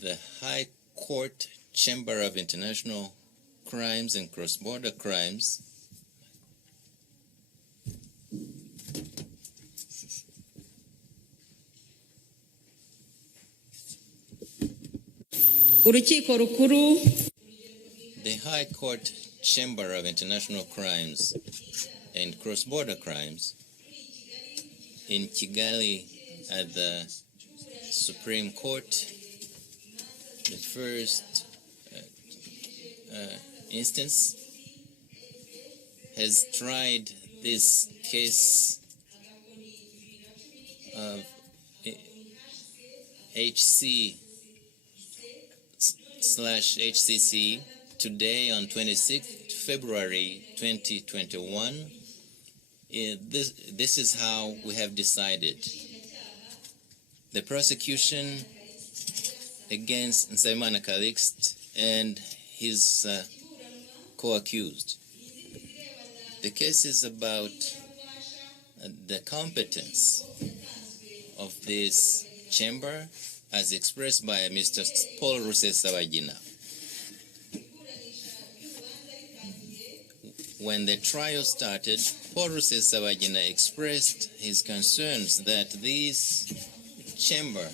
the High Court Chamber of International Crimes and Cross-Border Crimes Urukiko rukuru. The High Court Chamber of International Crimes and Cross-Border Crimes in Kigali at the Supreme Court, the first instance, has tried this case of HC/HCC today on 26th February 2021. This is how we have decided. The prosecution against Nsabimana Felix and his co-accused. The case is about the competence of this chamber as expressed by Mr. Paul Rusesabagina. When the trial started, Paul Rusesabagina expressed his concerns that this Chamber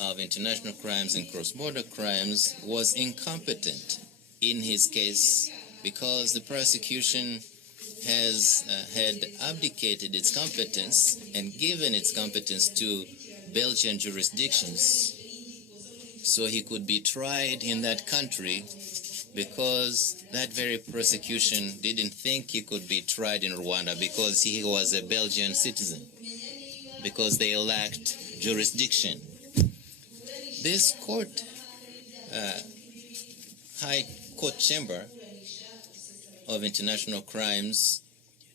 of International Crimes and Cross-Border Crimes was incompetent in his case because the prosecution had abdicated its competence and given its competence to Belgian jurisdictions so he could be tried in that country, because that very prosecution didn't think he could be tried in Rwanda because he was a Belgian citizen, because they lacked jurisdiction. This court, High Court Chamber of International Crimes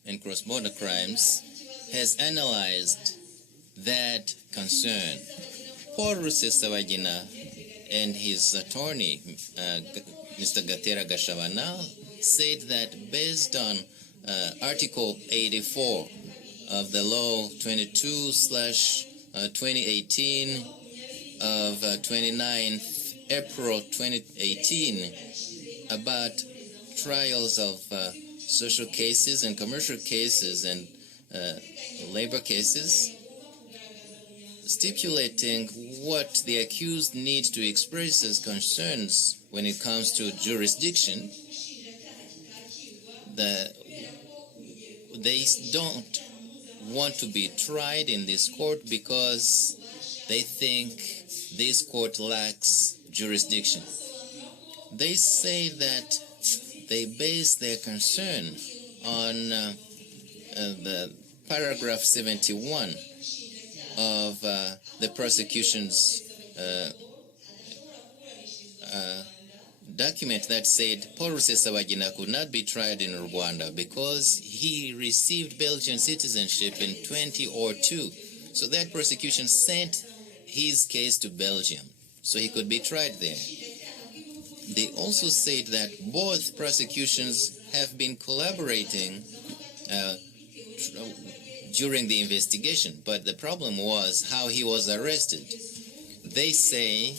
and Cross-Border Crimes, has analyzed that concern. Paul Rusesabagina and his attorney, Mr. Gatera Gashabana, said that based on Article 84 of the Law 22/2018 of 29th April 2018 about trials of social cases and commercial cases and labor cases, stipulating what the accused needs to express as concerns when it comes to jurisdiction. They don't want to be tried in this court because they think this court lacks jurisdiction. They say that they base their concern on the paragraph 71 of the prosecution's document that said Paul Rusesabagina could not be tried in Rwanda because he received Belgian citizenship in 2002. So that prosecution sent his case to Belgium so he could be tried there. They also said that both prosecutions have been collaborating during the investigation, but the problem was how he was arrested. They say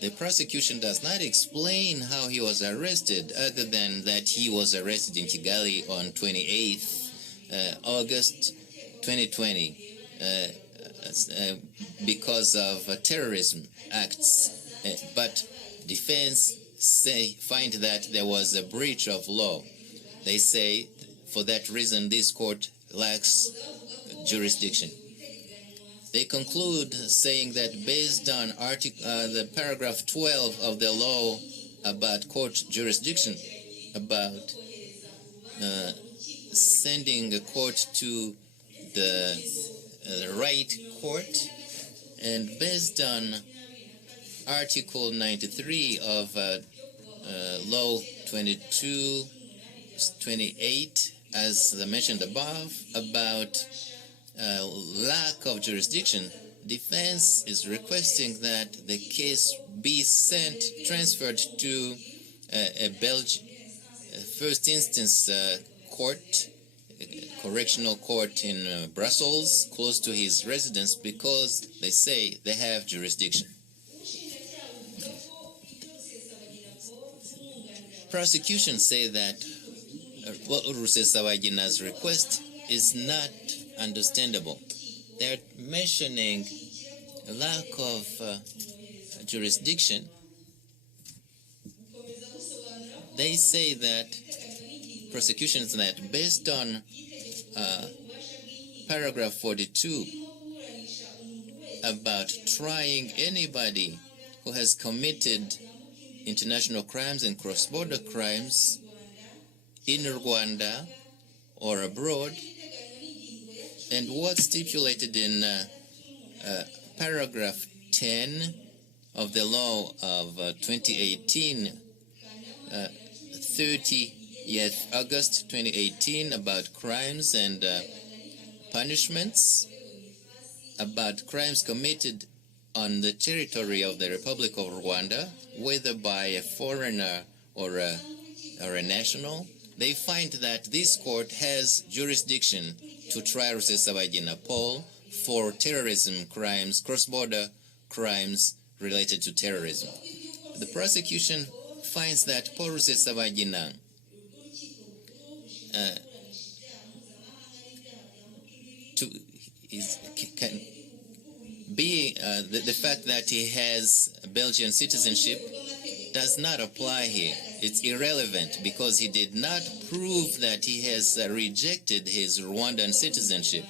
the prosecution does not explain how he was arrested other than that he was arrested in Kigali on 28th August 2020 because of terrorism acts. But defense find that there was a breach of law. They say for that reason this court lacks jurisdiction. They conclude saying that based on the paragraph 12 of the law about court jurisdiction, about sending a court to the right court, and based on Article 93 of Law 22/28, as mentioned above, about lack of jurisdiction, defense is requesting that the case be transferred to a first instance court, correctional court in Brussels, close to his residence, because they say they have jurisdiction. prosecution say that Paul Rusesabagina's request is not understandable. They're mentioning a lack of jurisdiction. They say that prosecutions that based on paragraph 42 about trying anybody who has committed international crimes and cross-border crimes in Rwanda or abroad, and what's stipulated in paragraph 10 of the law of 2018, 30th August 2018, about crimes and punishments, about crimes committed on the territory of the Republic of Rwanda, whether by a foreigner or a national. They find that this court has jurisdiction to try Rusesabagina Paul for terrorism crimes, cross-border crimes related to terrorism. The prosecution finds that Paul Rusesabagina the fact that he has Belgian citizenship does not apply here. It's irrelevant because he did not prove that he has rejected his Rwandan citizenship.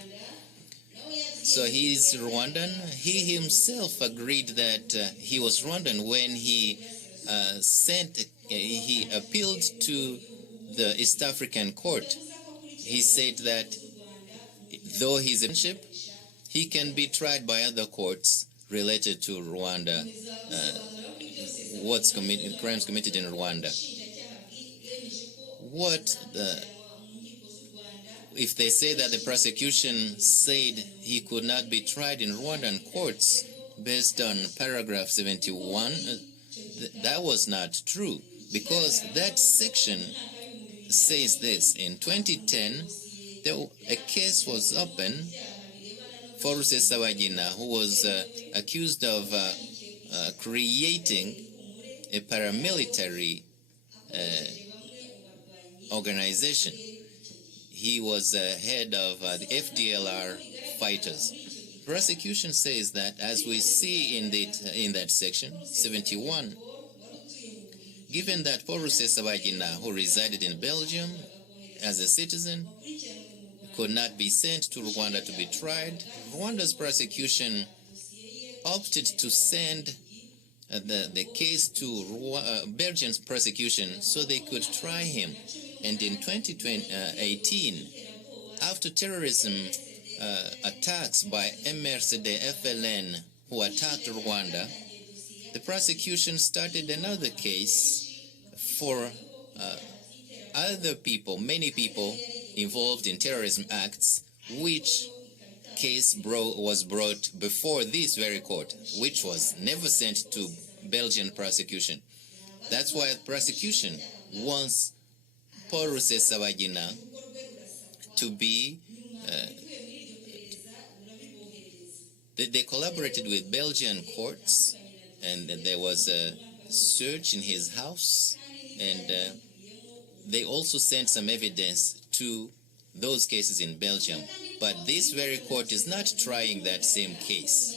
So he is Rwandan. He himself agreed that he was Rwandan when he he appealed to the East African Court. He said that though he's a citizenship, he can be tried by other courts related to Rwanda, crimes committed in Rwanda. If they say that the prosecution said he could not be tried in Rwandan courts based on paragraph 71, that was not true, because that section says this. In 2010, a case was open for Rusesabagina, who was accused of creating a paramilitary organization. He was head of the FDLR fighters. Prosecution says that, as we see in that section 71, given that Paul Rusesabagina, who resided in Belgium as a citizen, could not be sent to Rwanda to be tried, Rwanda's prosecution opted to send the case to Belgian's prosecution so they could try him. And in 2018, after terrorism attacks by MRCD FLN who attacked Rwanda, the prosecution started another case for many people involved in terrorism acts, which case was brought before this very court, which was never sent to Belgian prosecution. That's why the prosecution wants Paul Rusesabagina to be... They collaborated with Belgian courts, and there was a search in his house, and they also sent some evidence to those cases in Belgium. But this very court is not trying that same case.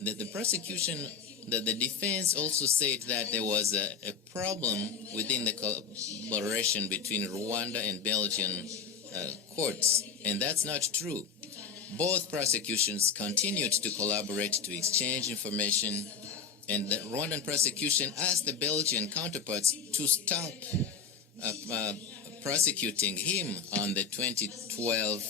The prosecution, the defense also said that there was a problem within the collaboration between Rwanda and Belgian courts, and that's not true. Both prosecutions continued to collaborate to exchange information, and the Rwandan prosecution asked the Belgian counterparts to stop prosecuting him on the 2012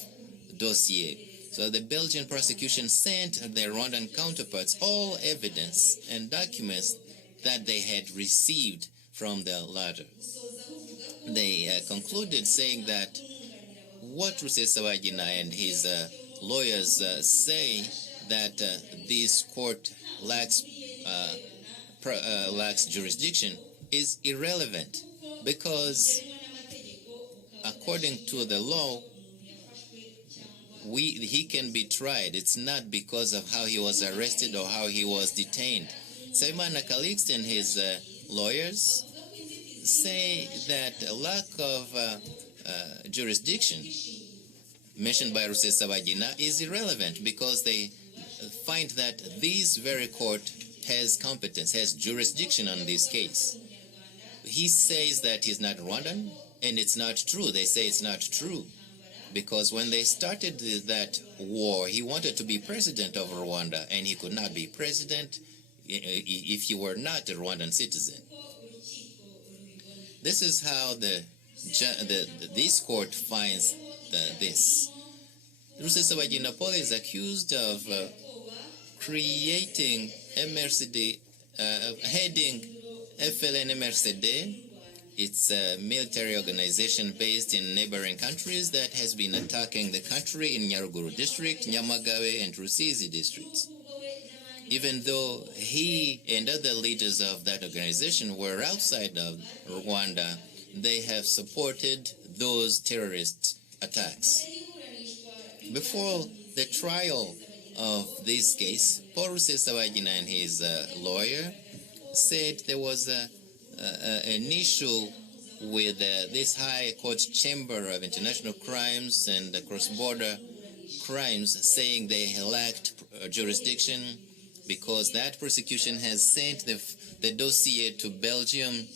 dossier. So the Belgian prosecution sent their Rwandan counterparts all evidence and documents that they had received from the latter. They concluded saying that what Rusesabagina and his lawyers say that this court lacks jurisdiction is irrelevant, because according to the law, he can be tried. It's not because of how he was arrested or how he was detained. Simon Calixte and his lawyers say that a lack of jurisdiction mentioned by Rusesabagina is irrelevant because they find that this very court has competence, has jurisdiction on this case. He says that he's not Rwandan, and it's not true. They say it's not true because when they started that war, he wanted to be president of Rwanda, and he could not be president if he were not a Rwandan citizen. This is how this court finds this. Rusesabagina Paul is accused of creating MRCD, heading FLN-MRCD. It's a military organization based in neighboring countries that has been attacking the country in Nyaruguru district, Nyamagabe, and Rusizi districts. Even though he and other leaders of that organization were outside of Rwanda, they have supported those terrorist attacks. Before the trial of this case, Paul Rusesabagina and his lawyer said there was an issue with this High Court Chamber of International Crimes and Cross-Border Crimes, saying they lacked jurisdiction because that prosecution has sent the dossier to Belgium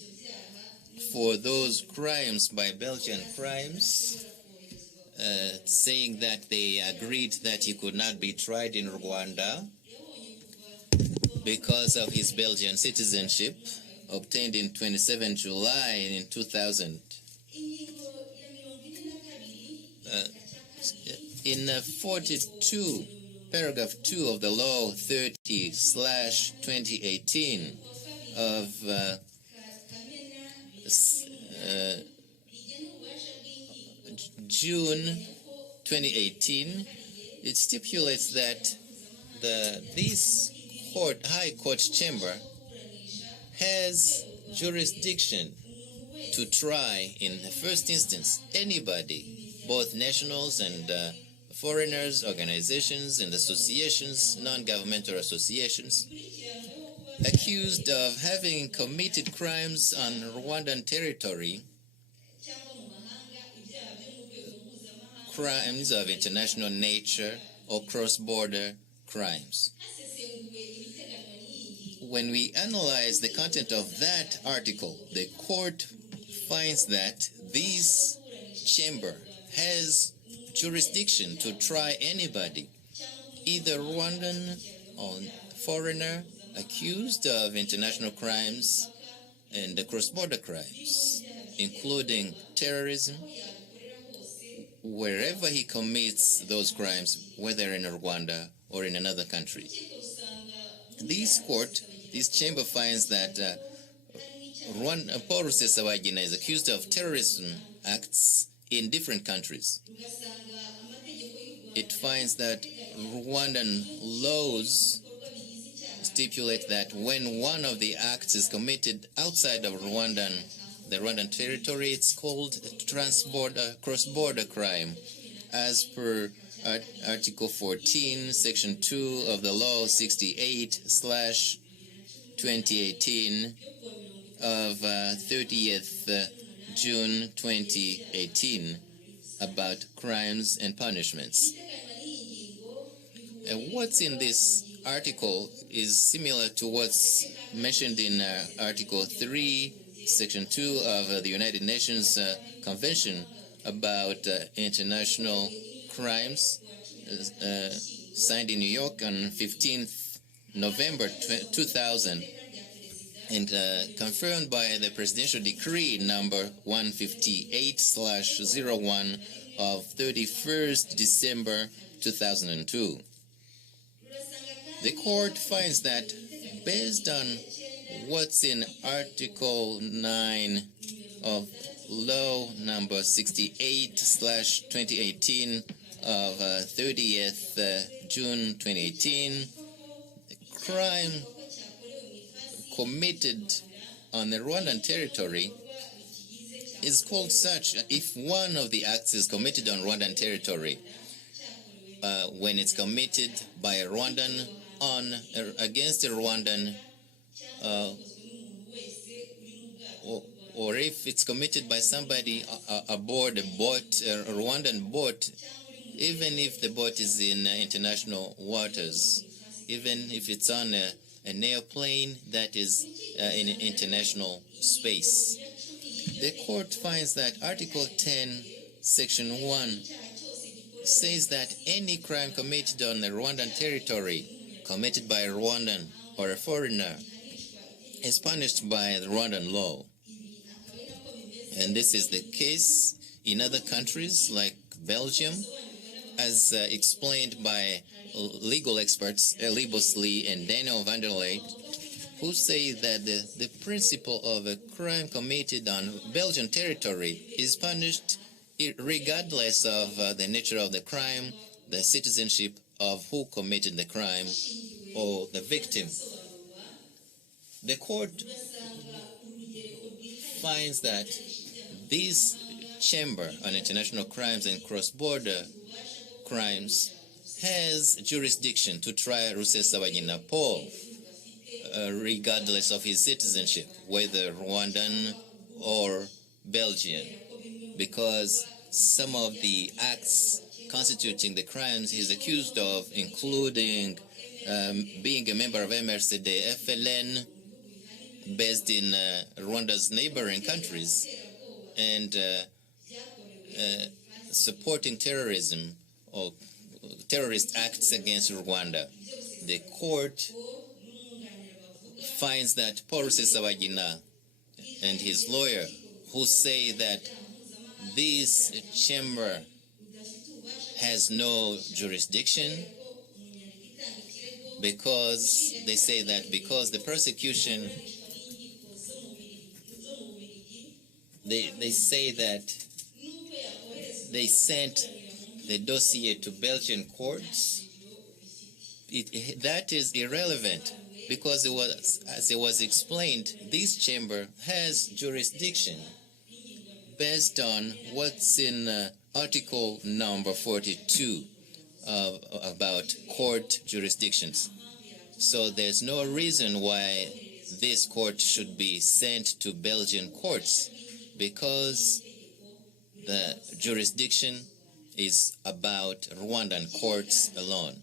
for those crimes by Belgian crimes, saying that they agreed that he could not be tried in Rwanda because of his Belgian citizenship obtained in 27 July in 2000. In 42, paragraph 2 of the law 30/2018 of June 2018, it stipulates that this High Court Chamber has jurisdiction to try, in the first instance, anybody, both nationals and foreigners, organizations and associations, non-governmental associations, accused of having committed crimes on Rwandan territory, crimes of international nature or cross-border crimes. When we analyze the content of that article, the court finds that this chamber has jurisdiction to try anybody, either Rwandan or foreigner, accused of international crimes and cross-border crimes, including terrorism, wherever he commits those crimes, whether in Rwanda or in another country. This chamber finds that Paul Rusesabagina is accused of terrorism acts in different countries. It finds that Rwandan laws stipulate that when one of the acts is committed outside of the Rwandan territory, it's called cross-border crime, as per Article 14, Section 2 of the Law 68/2018 of 30th June 2018 about crimes and punishments. And what's in this article is similar to what's mentioned in Article 3, Section 2 of the United Nations Convention about international crimes, signed in New York on 15th November 2000, and confirmed by the Presidential Decree number 158/01 of 31st December 2002. The court finds that based on what's in Article 9 of Law number 68/2018 of 30th June 2018, the crime committed on the Rwandan territory is called such if one of the acts is committed on Rwandan territory, when it's committed by a Rwandan against a Rwandan or if it's committed by somebody aboard a boat, a Rwandan boat, even if the boat is in international waters, even if it's on an airplane that is in international space. The court finds that Article 10, Section 1 says that any crime committed on the Rwandan territory, committed by a Rwandan or a foreigner, is punished by the Rwandan law. And this is the case in other countries like Belgium, as explained by legal experts Libos Lee and Daniel van der Leyen, who say that the principle of a crime committed on Belgian territory is punished regardless of the nature of the crime, the citizenship of who committed the crime, or the victim. The court finds that this chamber on international crimes and cross-border crimes has jurisdiction to try Rusesabagina Paul, regardless of his citizenship, whether Rwandan or Belgian, because some of the acts constituting the crimes he's accused of, including being a member of MRCD FLN based in Rwanda's neighboring countries, and supporting terrorism or terrorist acts against Rwanda. The court finds that Paul Rusesabagina and his lawyer, who say that this chamber has no jurisdiction, because they say that because the prosecution, they say that they sent the dossier to Belgian courts. That is irrelevant, because it was, as it was explained, this chamber has jurisdiction based on what's in Article number 42 about court jurisdictions. So there's no reason why this court should be sent to Belgian courts, because the jurisdiction is about Rwandan courts alone.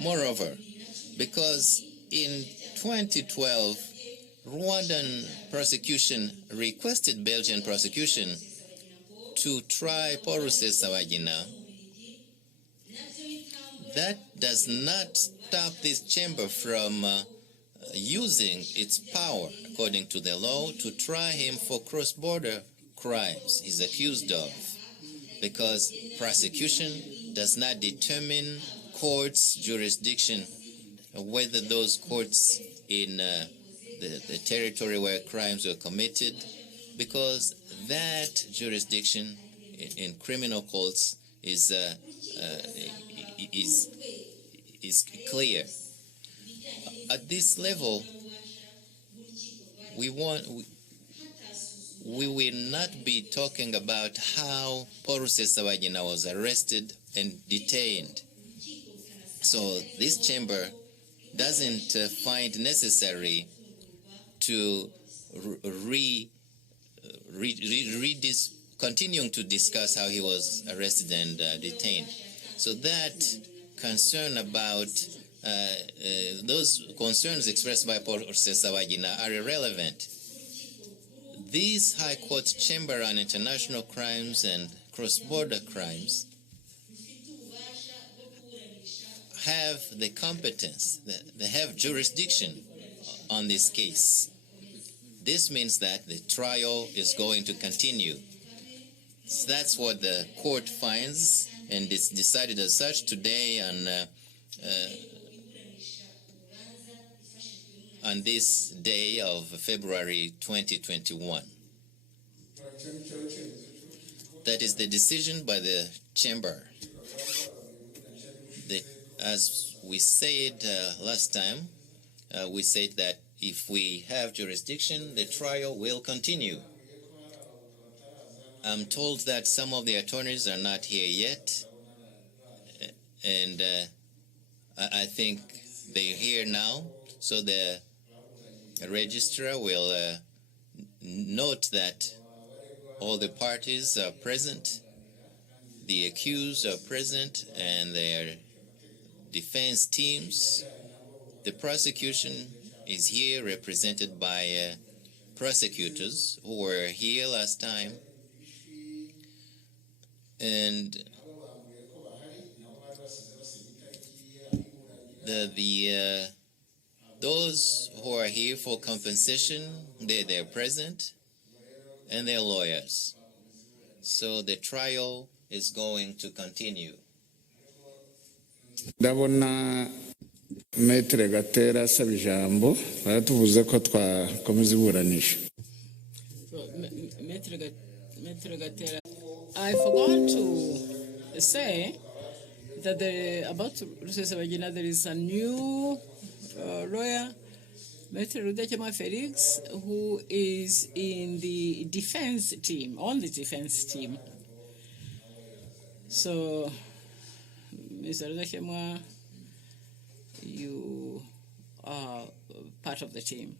Moreover, because in 2012, Rwandan prosecution requested Belgian prosecution to try Paul Rusesabagina, that does not stop this chamber from using its power, according to the law, to try him for cross-border crimes he's accused of, because prosecution does not determine courts' jurisdiction, whether those courts in the territory where crimes were committed, because that jurisdiction in criminal courts is clear. At this level, we will not be talking about how Paul Rusesabagina was arrested and detained. So this chamber doesn't find necessary to continuing to discuss how he was arrested and detained. So that concern about those concerns expressed by Paul Rusesabagina are irrelevant. This High Court Chamber on International Crimes and Cross-Border Crimes have the competence, they have jurisdiction on this case. This means that the trial is going to continue. So that's what the court finds, and it's decided as such today on this day of February 2021. That is the decision by the chamber. As we said last time, we said that if we have jurisdiction, the trial will continue. I'm told that some of the attorneys are not here yet, and I think they're here now, so the registrar will note that all the parties are present, the accused are present, and their defense teams. The prosecution is here represented by prosecutors who were here last time, and those who are here for compensation, they're present, and they're lawyers. So the trial is going to continue. Ndabona Me Gatera Gashabana baratuvuze ko twakomeza iburanisha. I forgot to say that about Rusesabagina, there is a new lawyer, Me Rudakemwa Felix, who is in the defense team, on the defense team. So, Mr. Rudakemwa, you are part of the team.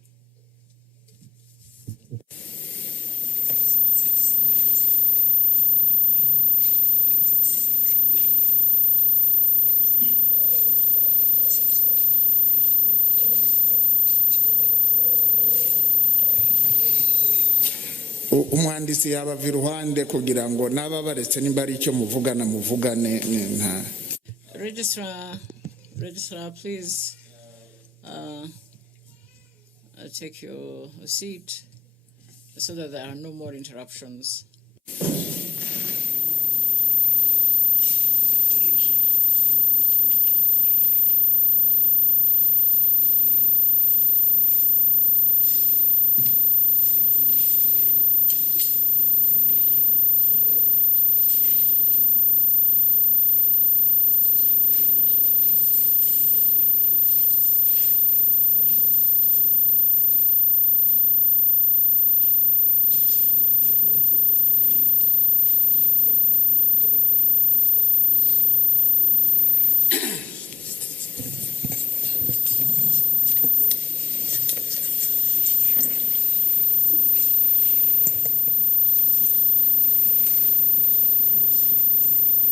Umwandisi yabava iruhande kugira ngo naba baretse nimba ari icyo muvugana muvugane nta. Registrar, please take your seat so that there are no more interruptions.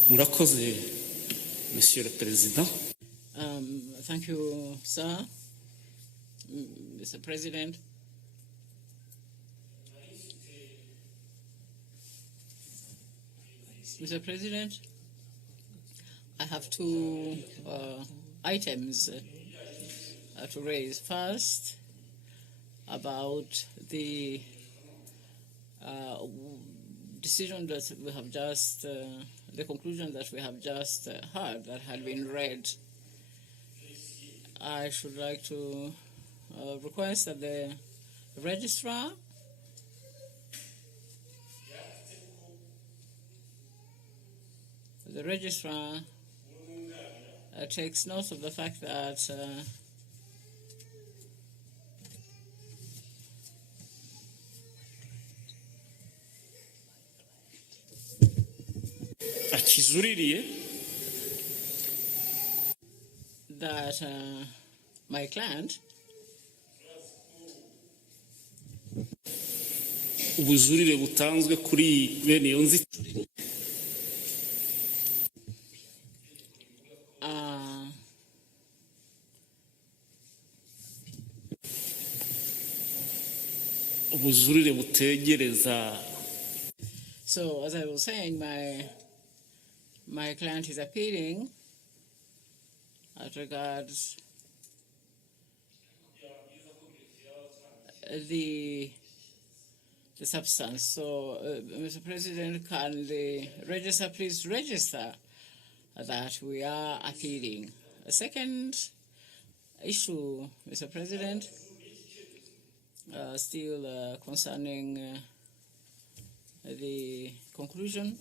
Murakoze, Monsieur le Président. Thank you, sir. Mr. President. Mr. President, I have two items to raise. First, about the decision that we have just, the conclusion that we have just heard that had been read. I should like to request that the registrar takes note of the fact that my client ubujurire butanzwe kuri bene iyo nzitizi ubujurire butegereza. So as I was saying, my client is appealing as regards the substance. So, Mr. President, can the registrar please register that we are appealing? A second issue, Mr. President, still concerning the conclusion.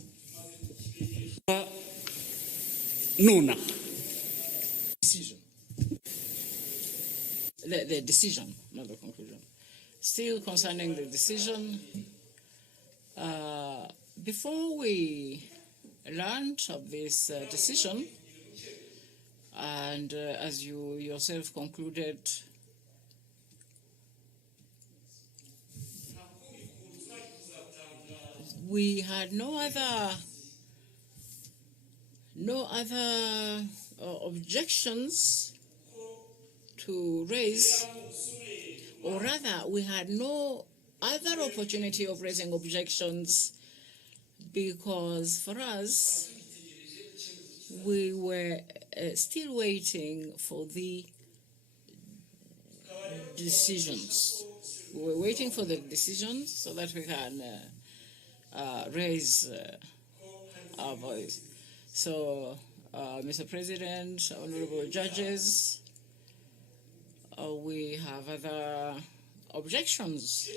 Nuna. Decision. The decision, not the conclusion. Still concerning the decision, before we learned of this decision, and as you yourself concluded, we had no other objections to raise, or rather, we had no other opportunity of raising objections, because for us, we were still waiting for the decisions. We were waiting for the decisions so that we can raise our voice. So, Mr. President, honorable judges, we have other objections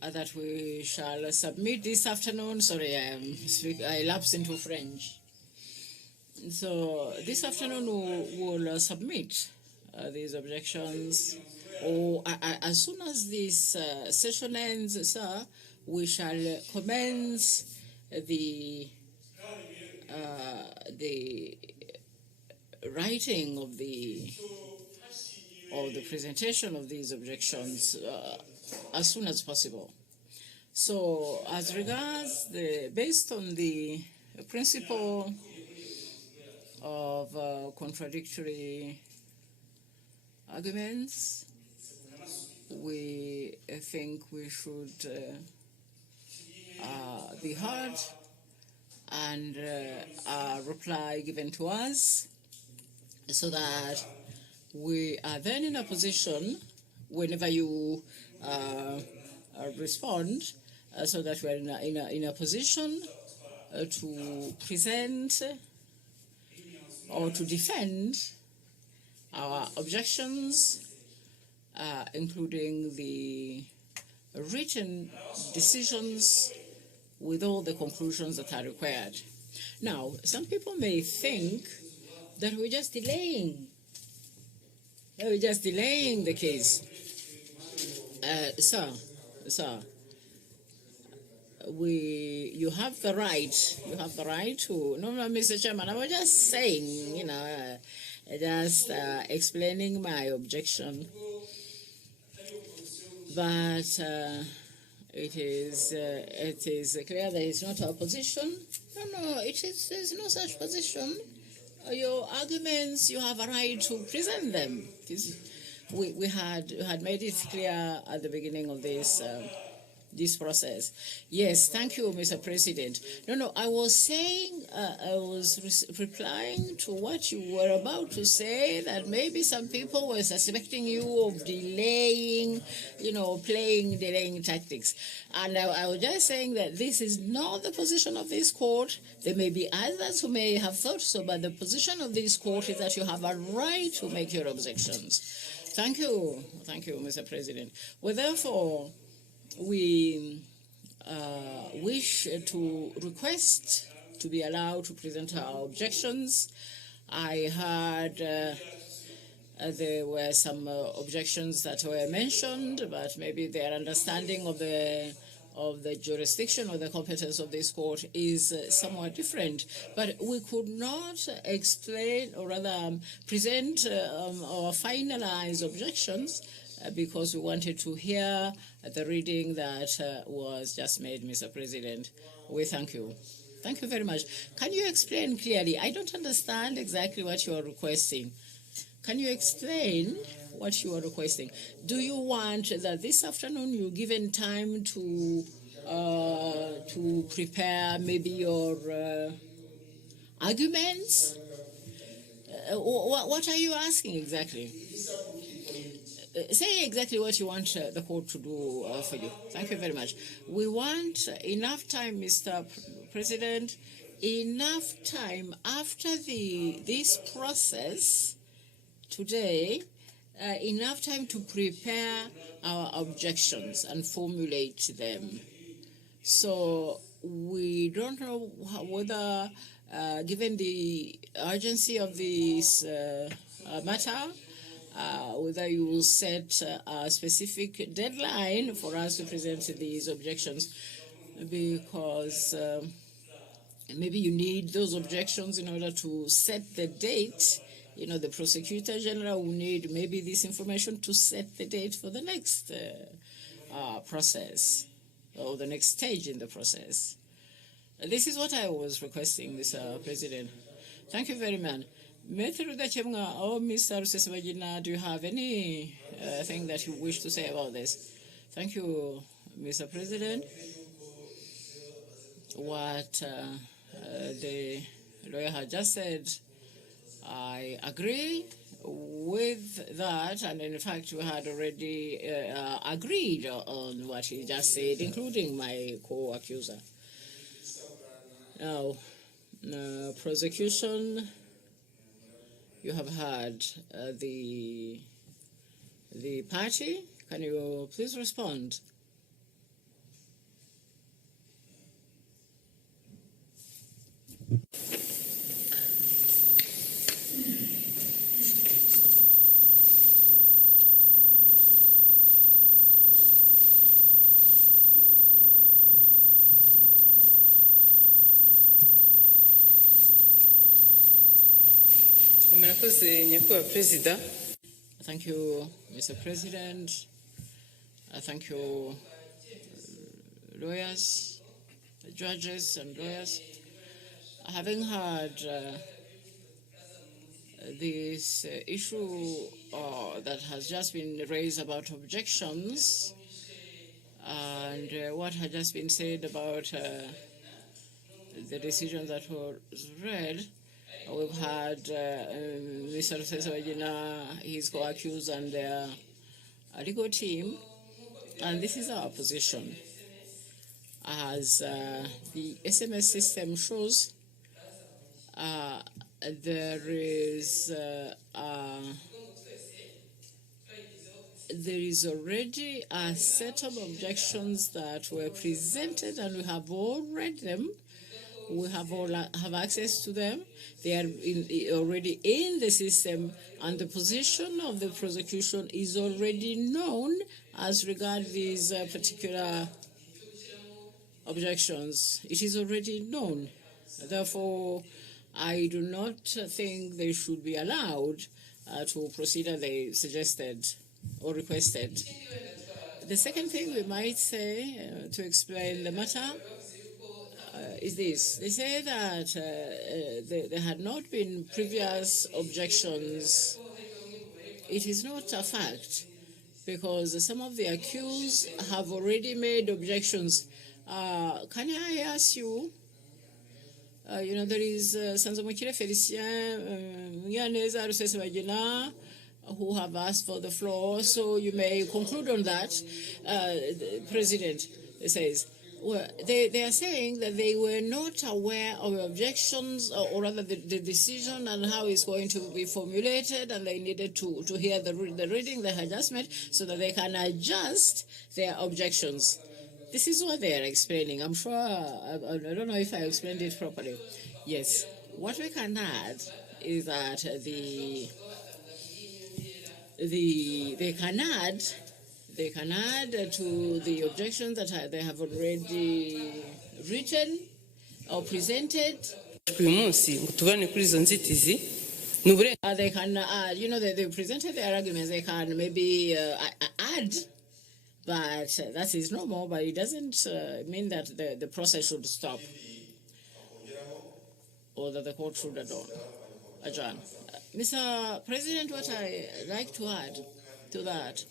that we shall submit this afternoon. Sorry, I lapsed into French. So this afternoon we'll submit these objections, or as soon as this session ends, sir, we shall commence the writing of the presentation of these objections as soon as possible. So, as regards based on the principle of contradictory arguments, we think we should be heard and a reply given to us, so that we are then in a position, whenever you respond, so that we're in a position to present or to defend our objections, including the written decisions with all the conclusions that are required. Now, some people may think that we're just delaying. We're just delaying the case. Sir, you have the right to, no, Mr. Chairman, I was just saying, just explaining my objection. But it is clear that it's not our position. No, there's no such position. Your arguments, you have a right to present them. We had made it clear at the beginning of this process. Yes, thank you, Mr. President. No, I was saying, I was replying to what you were about to say, that maybe some people were suspecting you of delaying, playing delaying tactics. And I was just saying that this is not the position of this court. There may be others who may have thought so, but the position of this court is that you have a right to make your objections. Thank you, Mr. President. Well, therefore, we wish to request to be allowed to present our objections. I heard there were some objections that were mentioned, but maybe their understanding of the jurisdiction or the competence of this court is somewhat different. But we could not explain, or rather present or finalize objections because we wanted to hear the reading that was just made, Mr. President. We thank you. Thank you very much. Can you explain clearly? I don't understand exactly what you are requesting. Can you explain what you are requesting? Do you want that this afternoon you're given time to prepare maybe your arguments? What are you asking exactly? Say exactly what you want the court to do for you. Thank you very much. We want enough time, Mr. President, enough time after this process today, enough time to prepare our objections and formulate them. So we don't know whether, given the urgency of this matter, whether you will set a specific deadline for us to present these objections, because maybe you need those objections in order to set the date. The Prosecutor General will need maybe this information to set the date for the next process. or the next stage in the process. This is what I was requesting, Mr. President. Thank you very much. Me Rudakemwa or Mr. Rusesabagina, do you have any thing that you wish to say about this? Thank you, Mr. President. What the lawyer had just said, I agree with that, and in fact we had already agreed on what he just said, including my co-accuser. Now, prosecution, you have had the party. Can you please respond? Thank you, Mr. President. Thank you, lawyers, judges, and lawyers. Having heard this issue that has just been raised about objections and what had just been said about the decision that was read, we've had Mr. Rusesabagina, his co-accused, and their legal team, and this is our position. As the SMS system shows, there is already a set of objections that were presented, and we have all read them. We have all have access to them. They are already in the system, and the position of the prosecution is already known as regards these particular objections. It is already known. Therefore, I do not think they should be allowed to proceed as they suggested or requested. The second thing we might say to explain the matter is this. They say that there had not been previous objections. It is not a fact, because some of the accused have already made objections. Can I ask you, there is Sanzomukire Felicien, Nyaneza Rusesabagina, who have asked for the floor, so you may conclude on that. The President says, well, they are saying that they were not aware of objections, or rather the decision and how it's going to be formulated, and they needed to hear the reading they had just made so that they can adjust their objections. This is what they are explaining. I'm sure, I don't know if I explained it properly. Yes. What we can add is that they can add to the objections that they have already written or presented. They can add, they presented their arguments, they can maybe add, but that is normal, but it doesn't mean that the process should stop or that the court should adjourn. Mr. President, what I like to add to that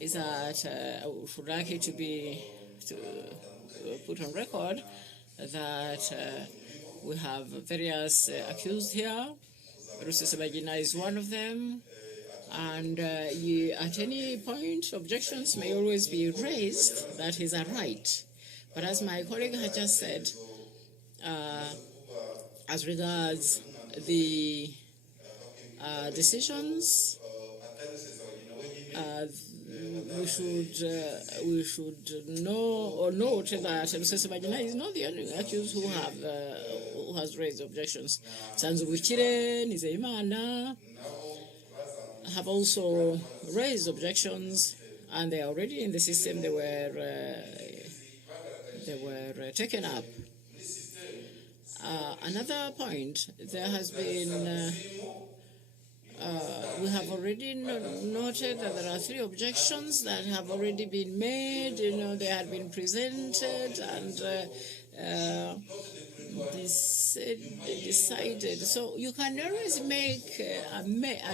is that I would like it to be put on record that we have various accused here. Rusesabagina is one of them, and at any point, objections may always be raised. That is a right. But as my colleague has just said, as regards the decisions, we should know or note that Rusesabagina is not the only accused who has raised objections. Sanzubukire, Nizeyimana have also raised objections, and they are already in the system. They were taken up. Another point, there has been we have already noted that there are 3 objections that have already been made. They had been presented and decided. So you can always make a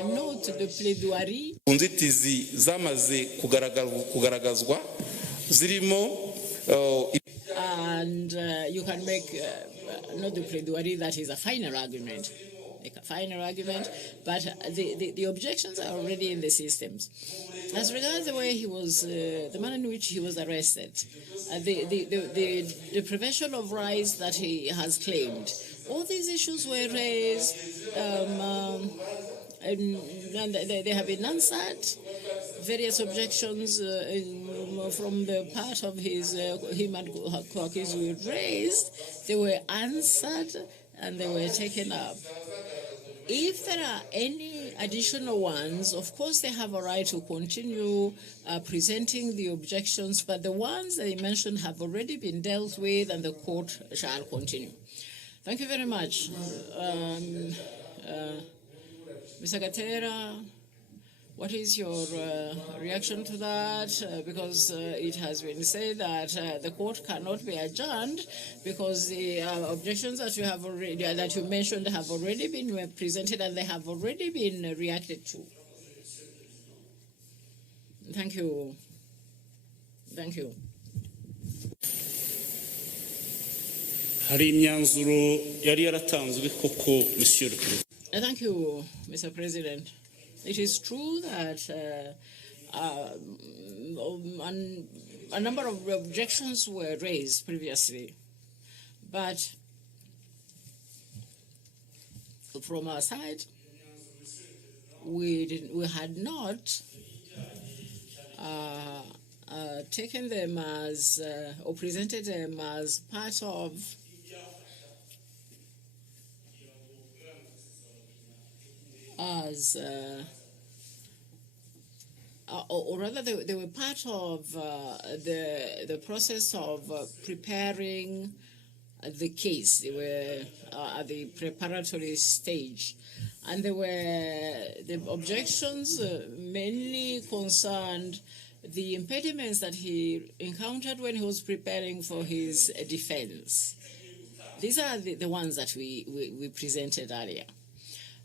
note to the plaidoirie. Inzitizi zamaze kugaragazwa zirimo and you can make not the plaidoirie that is a final argument. Like a final argument, but the objections are already in the systems. As regards the way he was, the manner in which he was arrested, the prevention of rights that he has claimed, all these issues were raised, and they have been answered. Various objections from the part of him and Kwakis were raised. They were answered and they were taken up. If there are any additional ones, of course they have a right to continue presenting the objections, but the ones that they mentioned have already been dealt with and the court shall continue. Thank you very much. Mr. Gatera, what is your reaction to that? Because it has been said that the court cannot be adjourned because the objections that you have already that you mentioned have already been presented and they have already been reacted to. Thank you. Thank you. hari imyanzuro yari yaratanzwe koko, Monsieur le Président. Thank you, Mr. President. It is true that a number of objections were raised previously, but from our side, we had not taken them as or presented them as part of or rather they were part of the process of preparing the case. They were at the preparatory stage, and the objections mainly concerned the impediments that he encountered when he was preparing for his defense. These are the ones that we presented earlier.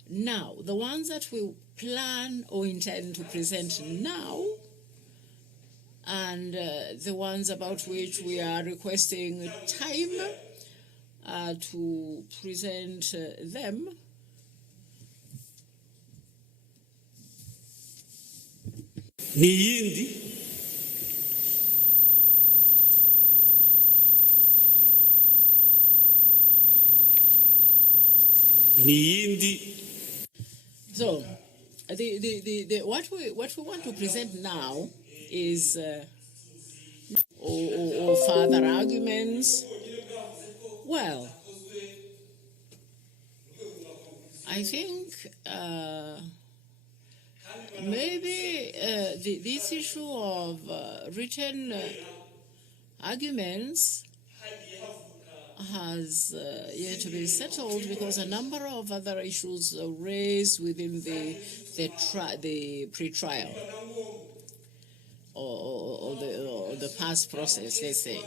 Now, the ones that we plan or intend to present now, and the ones about which we are requesting time to present them, So, what we want to present now is or further arguments. Well, I think maybe this issue of written arguments has yet to be settled because a number of other issues are raised within the pre-trial or the past process, let's say,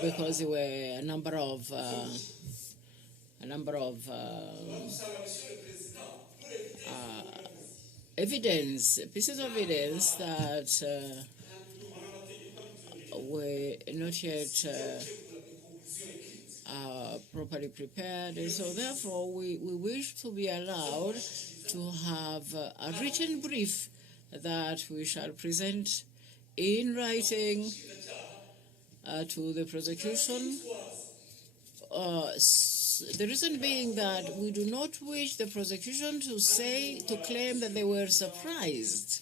because there were a number of pieces of evidence that were not yet properly prepared, and so therefore we wish to be allowed to have a written brief that we shall present in writing to the prosecution. The reason being that we do not wish the prosecution to claim that they were surprised,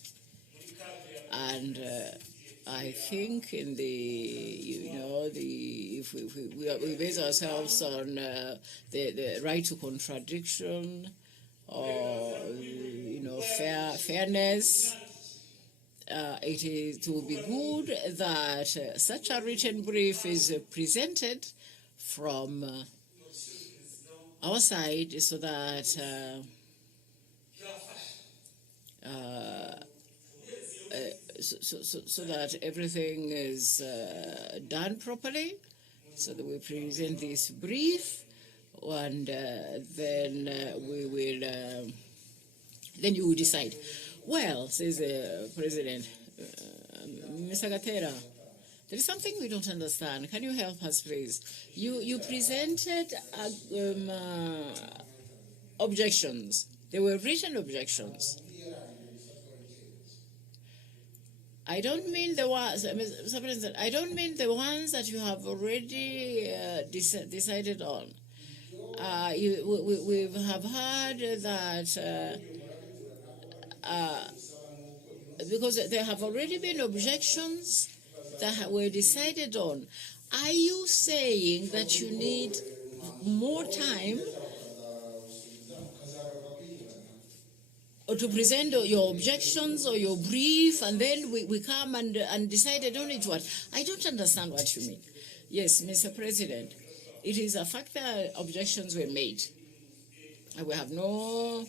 and I think in if we base ourselves on the right to contradiction or fairness, it will be good that such a written brief is presented from our side, so that so that everything is done properly, so that we present this brief, and then we will, then you will decide. Well, says the President, Mr. Gatera, there is something we don't understand. Can you help us, please? You presented objections. They were written objections. I don't mean the ones, Mr. President, I don't mean the ones that you have already decided on. We have heard that because there have already been objections that were decided on. Are you saying that you need more time or to present your objections or your brief, and then we come and decided on it? What? I don't understand what you mean. Yes, Mr. President, it is a fact that objections were made. And we have no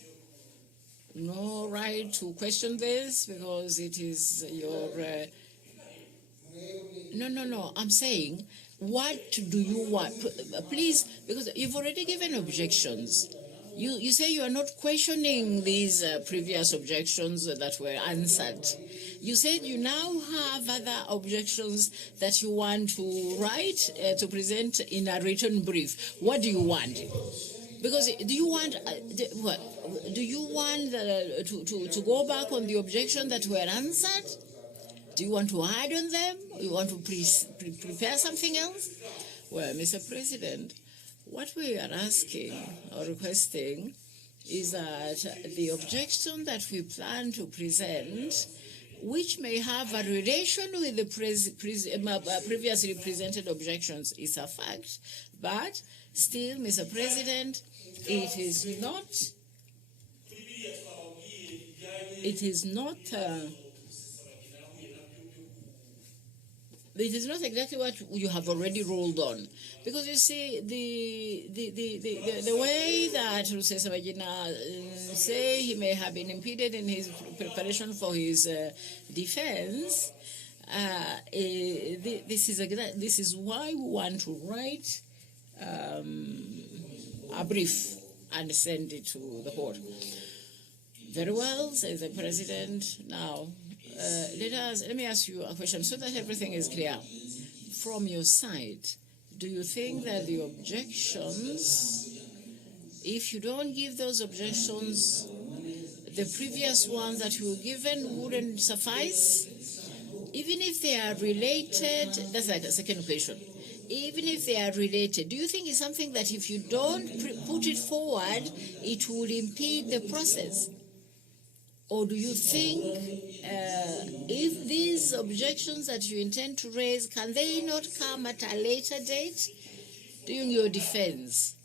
right to question this because it is your... No, I'm saying, what do you want? Please, because you've already given objections. You say you are not questioning these previous objections that were answered. You said you now have other objections that you want to write, to present in a written brief. What do you want? Because do you want to go back on the objection that were answered? Do you want to add on them? You want to prepare something else? Well, Mr. President, what we are asking or requesting is that the objection that we plan to present, which may have a relation with the previously presented objections, is a fact, but still, Mr. President, it is not exactly what you have already ruled on, because you see the way that Rusesabagina say he may have been impeded in his preparation for his defense. This is why we want to write a brief and send it to the court. Very well, says the President. Now, let me ask you a question so that everything is clear. From your side, do you think that the objections, if you don't give those objections, the previous ones that you were given wouldn't suffice? Even if they are related, that's like a second question. Even if they are related, do you think it's something that if you don't put it forward, it will impede the process? Or do you think if these objections that you intend to raise, can they not come at a later date during your defense?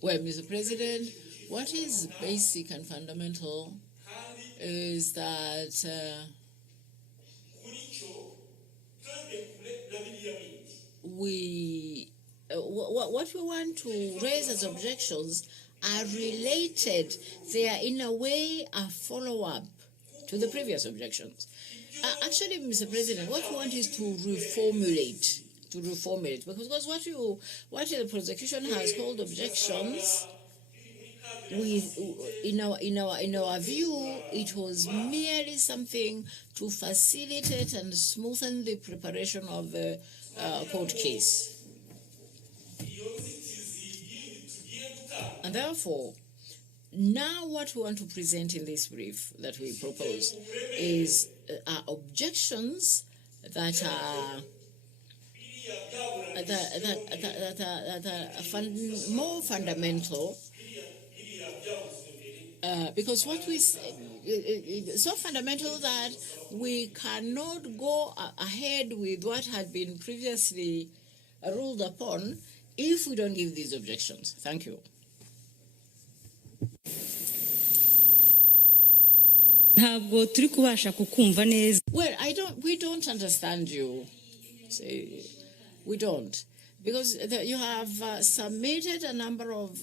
Well, Mr. President, what is basic and fundamental is that what we want to raise as objections are related. They are in a way a follow-up to the previous objections. Actually, Mr. President, what we want is to reformulate, because what the prosecution has called objections, in our view, it was merely something to facilitate and smoothen the preparation of the court case. And therefore, now what we want to present in this brief that we propose is objections that are more fundamental, because what we say is so fundamental that we cannot go ahead with what had been previously ruled upon if we don't give these objections. Thank you. Well, we don't understand you. Say, we don't. because you have submitted a number of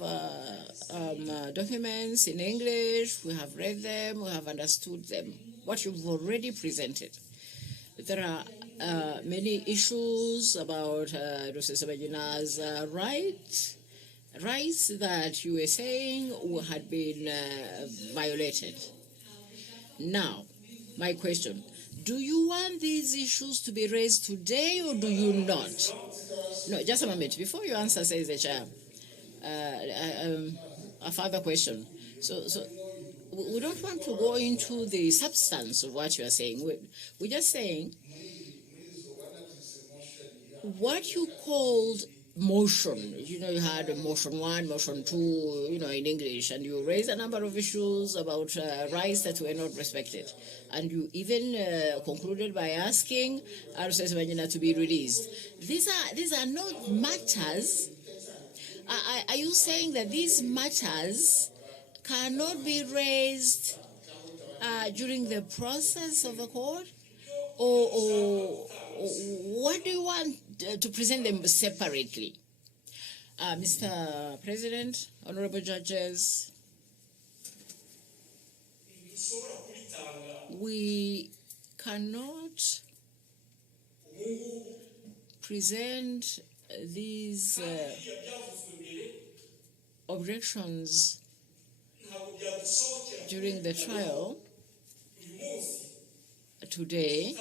documents in English. We have read them, we have understood them, what you've already presented. There are many issues about Rusesabagina's rights that you were saying had been violated. Now, my question, do you want these issues to be raised today or do you not? No, just a moment. Before you answer, says the chair, a further question. So we don't want to go into the substance of what you are saying. We're just saying what you called motion. You know, you had motion 1, motion 2, you know, in English, and you raised a number of issues about rights that were not respected. And you even concluded by asking Rusesabagina to be released. These are not matters. Are you saying that these matters cannot be raised during the process of the court? Or what do you want to present them separately? Mr. President, honorable judges, we cannot present these objections during the trial today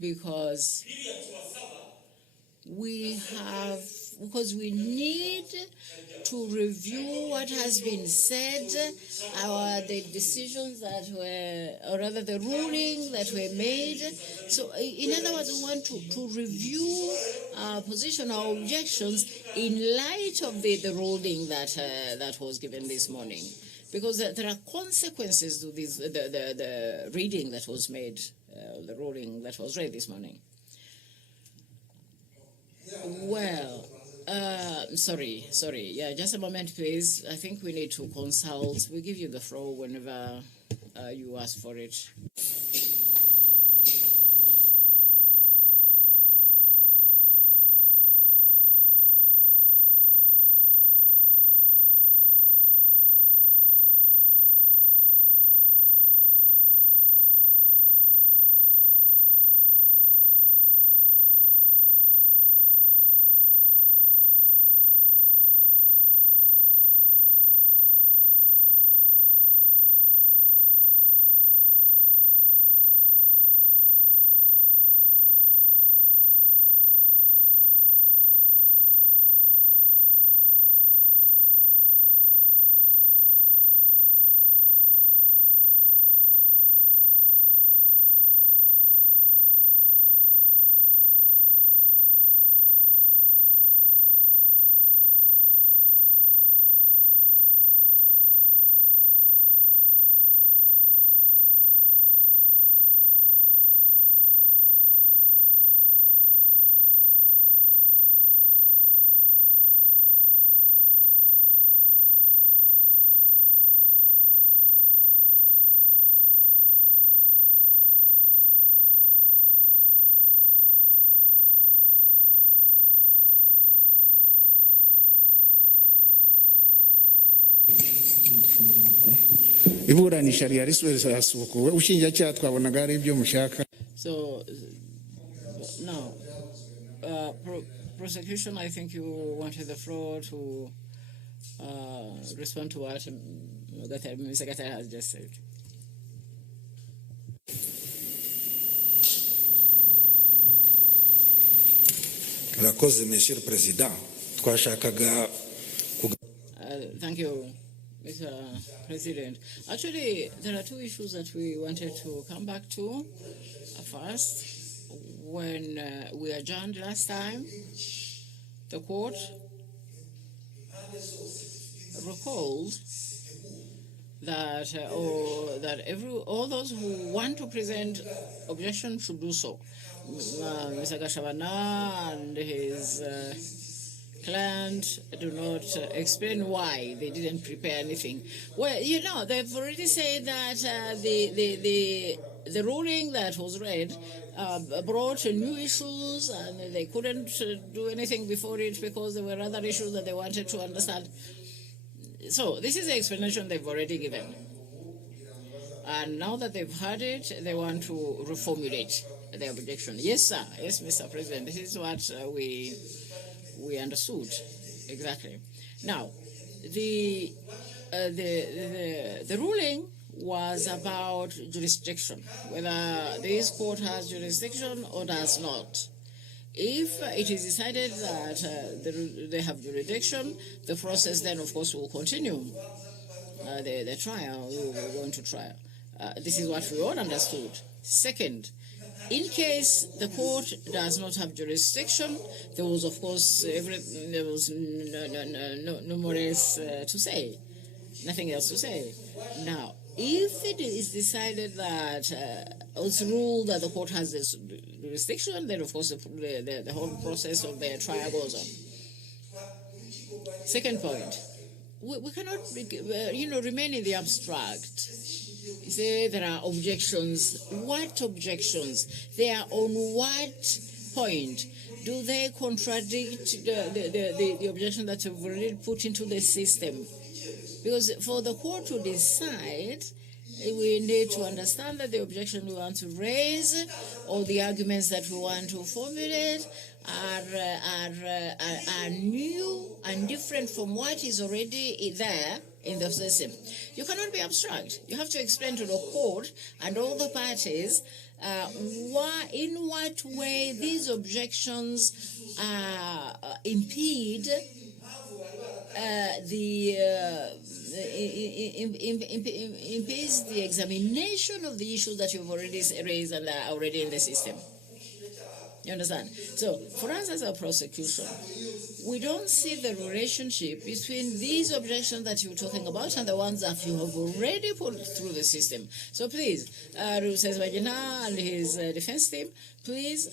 because we need to review what has been said, the decisions that were, or rather the rulings that were made. So in other words, we want to review our position, our objections in light of the ruling that was given this morning. Because there are consequences to this, the reading that was made, the ruling that was read this morning. Well, sorry. Yeah, just a moment, please. I think we need to consult. We'll give you the floor whenever you ask for it. iburanisha ryarisubukuwe ushinjacyaha twabonaga ari ibyo mushaka. So now prosecution, I think you wanted the floor to respond to what Mr. Gatera has just said. Murakoze, Monsieur le Président. Twashakaga Thank you, Mr. President. Actually, there are two issues that we wanted to come back to. First, when we adjourned last time, the court recalled that all those who want to present objection should do so. Mr. Gashabana and client do not explain why they didn't prepare anything. Well, you know, they've already said that the ruling that was read brought new issues, and they couldn't do anything before it because there were other issues that they wanted to understand. So this is the explanation they've already given. And now that they've heard it, they want to reformulate the objection. Yes, sir. Yes, Mr. President. This is what we understood exactly. Now, the ruling was about jurisdiction, whether this court has jurisdiction or does not. If it is decided that they have jurisdiction, the process then, of course, will continue. The trial, we will go into trial. This is what we all understood. Second, in case the court does not have jurisdiction, there was, of course, there was no more else to say, nothing else to say. Now, if it is decided that it's ruled that the court has this jurisdiction, then, of course, the whole process of the trial goes on. Second point, we cannot, remain in the abstract. You say there are objections. What objections? They are on what point? Do they contradict the objection that you've already put into the system? Because for the court to decide, we need to understand that the objection we want to raise or the arguments that we want to formulate are new and different from what is already there in the system. You cannot be abstract. You have to explain to the court and all the parties in what way these objections impede impedes the examination of the issues that you've already raised and are already in the system. You understand? So, for us as a prosecution, we don't see the relationship between these objections that you're talking about and the ones that you have already put through the system. So please, RUSESABAGINA and his defense team, please,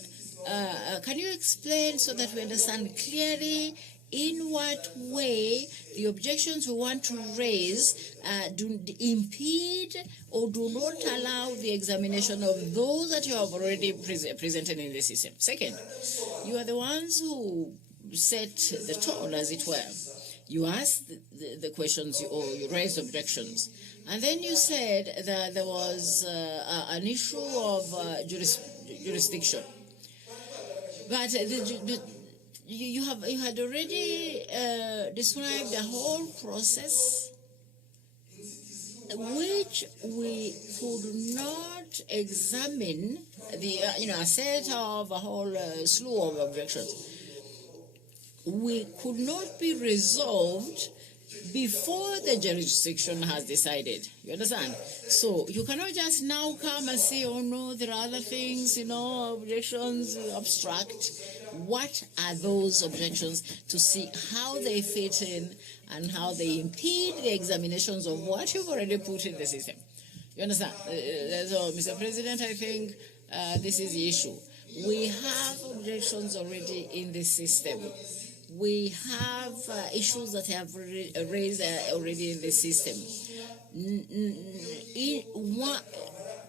can you explain so that we understand clearly in what way the objections we want to raise do impede or do not allow the examination of those that you have already presented in the system. Second, you are the ones who set the tone, as it were. You asked the questions or you raised objections. And then you said that there was an issue of jurisdiction. But you had already described the whole process, which we could not examine a set of a whole slew of objections. We could not be resolved before the jurisdiction has decided. You understand? So you cannot just now come and say, oh no, there are other things, objections, abstract. What are those objections to see how they fit in and how they impede the examinations of what you've already put in the system? You understand? So, Mr. President, I think this is the issue. We have objections already in the system. We have issues that have raised already in the system.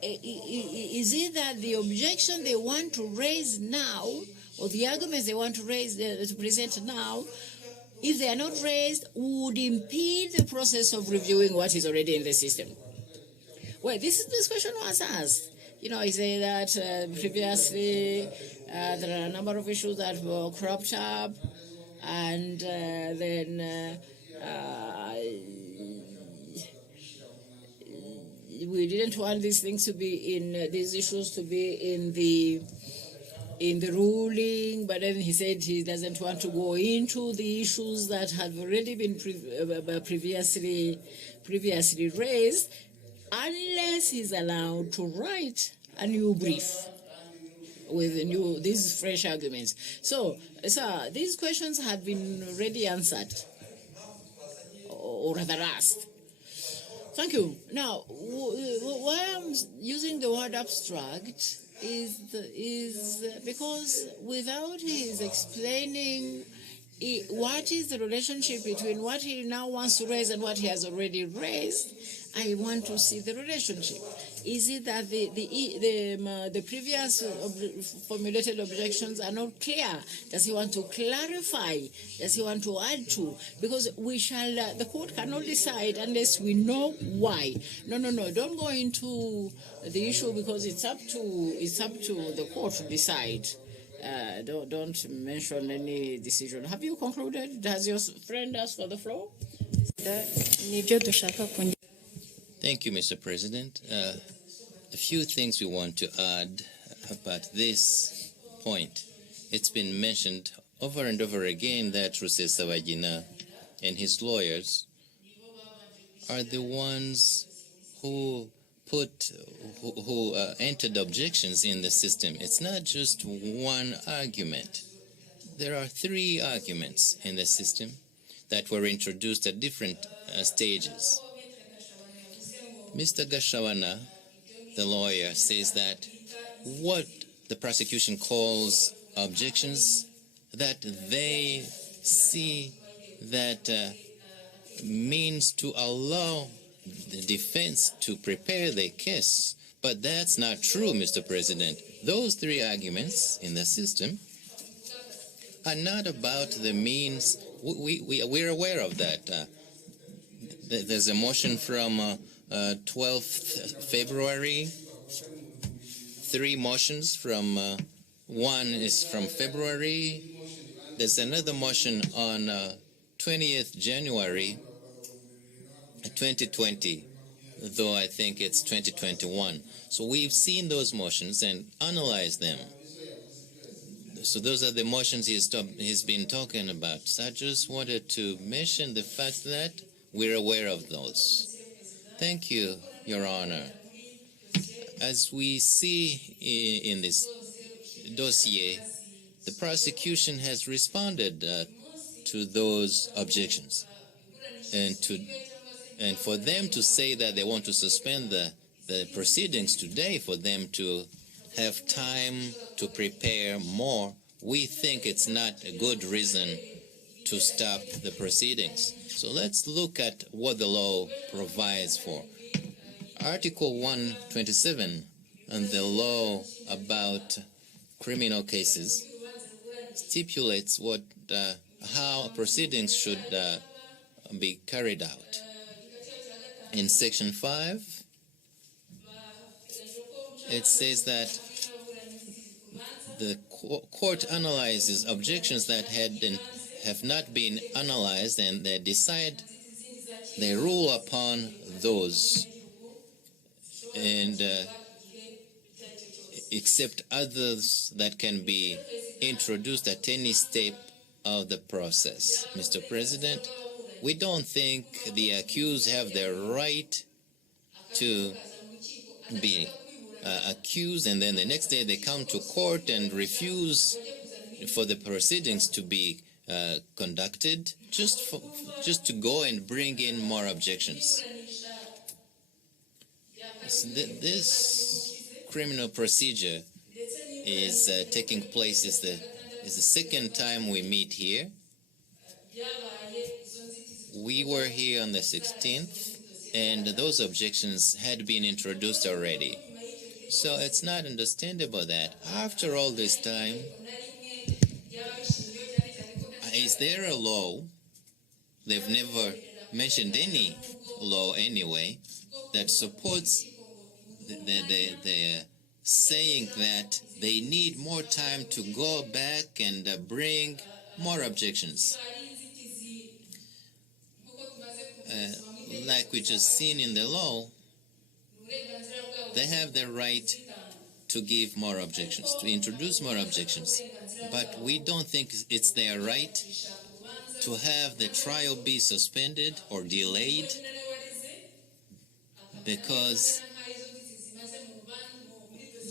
Is it that the objection they want to raise now, or the arguments they want to raise to present now, if they are not raised, would impede the process of reviewing what is already in the system? Well, this question was asked. I say that previously there are a number of issues that were cropped up, and then we didn't want these things to be these issues to be in the ruling, but then he said he doesn't want to go into the issues that have already been previously raised, unless he's allowed to write a new brief with these fresh arguments. So, these questions have been already answered, or rather asked. Thank you. Now, why I'm using the word abstract is because without his explaining what is the relationship between what he now wants to raise and what he has already raised? I want to see the relationship. Is it that the previous formulated objections are not clear? Does he want to clarify? Does he want to add to? Because we shall, the court cannot decide unless we know why. No, don't go into the issue because it's up to the court to decide. Don't mention any decision. Have you concluded? Does your friend ask for the floor? Thank you, Mr. President. A few things we want to add about this point. It's been mentioned over and over again that Rusesabagina and his lawyers are the ones who entered objections in the system. It's not just one argument. There are 3 arguments in the system that were introduced at different stages. Mr. Gashabana, the lawyer, says that what the prosecution calls objections, that they see that means to allow the defense to prepare their case. But that's not true, Mr. President. Those 3 arguments in the system are not about the means. We're aware of that. There's a motion from 12th February, 3 motions from, 1 is from February. There's another motion on 20th January 2020, though I think it's 2021. So we've seen those motions and analyzed them. So those are the motions he's been talking about. So I just wanted to mention the fact that we're aware of those. Thank you, Your Honor. As we see in this dossier, the prosecution has responded to those objections. And for them to say that they want to suspend the proceedings today, for them to have time to prepare more, we think it's not a good reason to stop the proceedings. So let's look at what the law provides for. Article 127 and the law about criminal cases stipulates how proceedings should be carried out. In Section 5, it says that the court analyzes objections that have not been analyzed, and they rule upon those, and except others that can be introduced at any step of the process. Mr. President, we don't think the accused have the right to be accused and then the next day they come to court and refuse for the proceedings to be conducted just to go and bring in more objections. This criminal procedure is taking place is the second time we meet here. We were here on the 16th, and those objections had been introduced already. So it's not understandable that after all this time, is there a law? They've never mentioned any law anyway that supports the saying that they need more time to go back and bring more objections. Like we just seen in the law, they have the right to give more objections, to introduce more objections. But we don't think it's their right to have the trial be suspended or delayed, because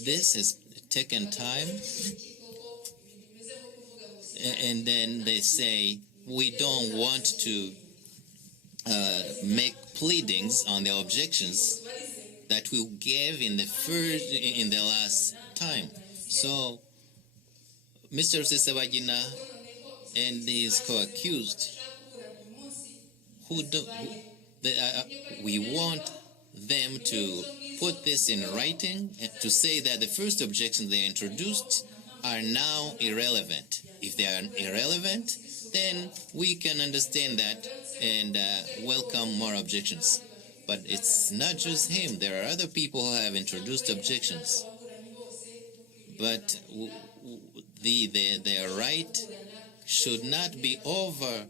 this has taken time. And then they say, we don't want to make pleadings on the objections that we gave in the last time. So Mr. Rusesabagina and his co-accused, we want them to put this in writing and to say that the first objections they introduced are now irrelevant. If they are irrelevant, then we can understand that and welcome more objections. But it's not just him. There are other people who have introduced objections. But their right should not be overwritten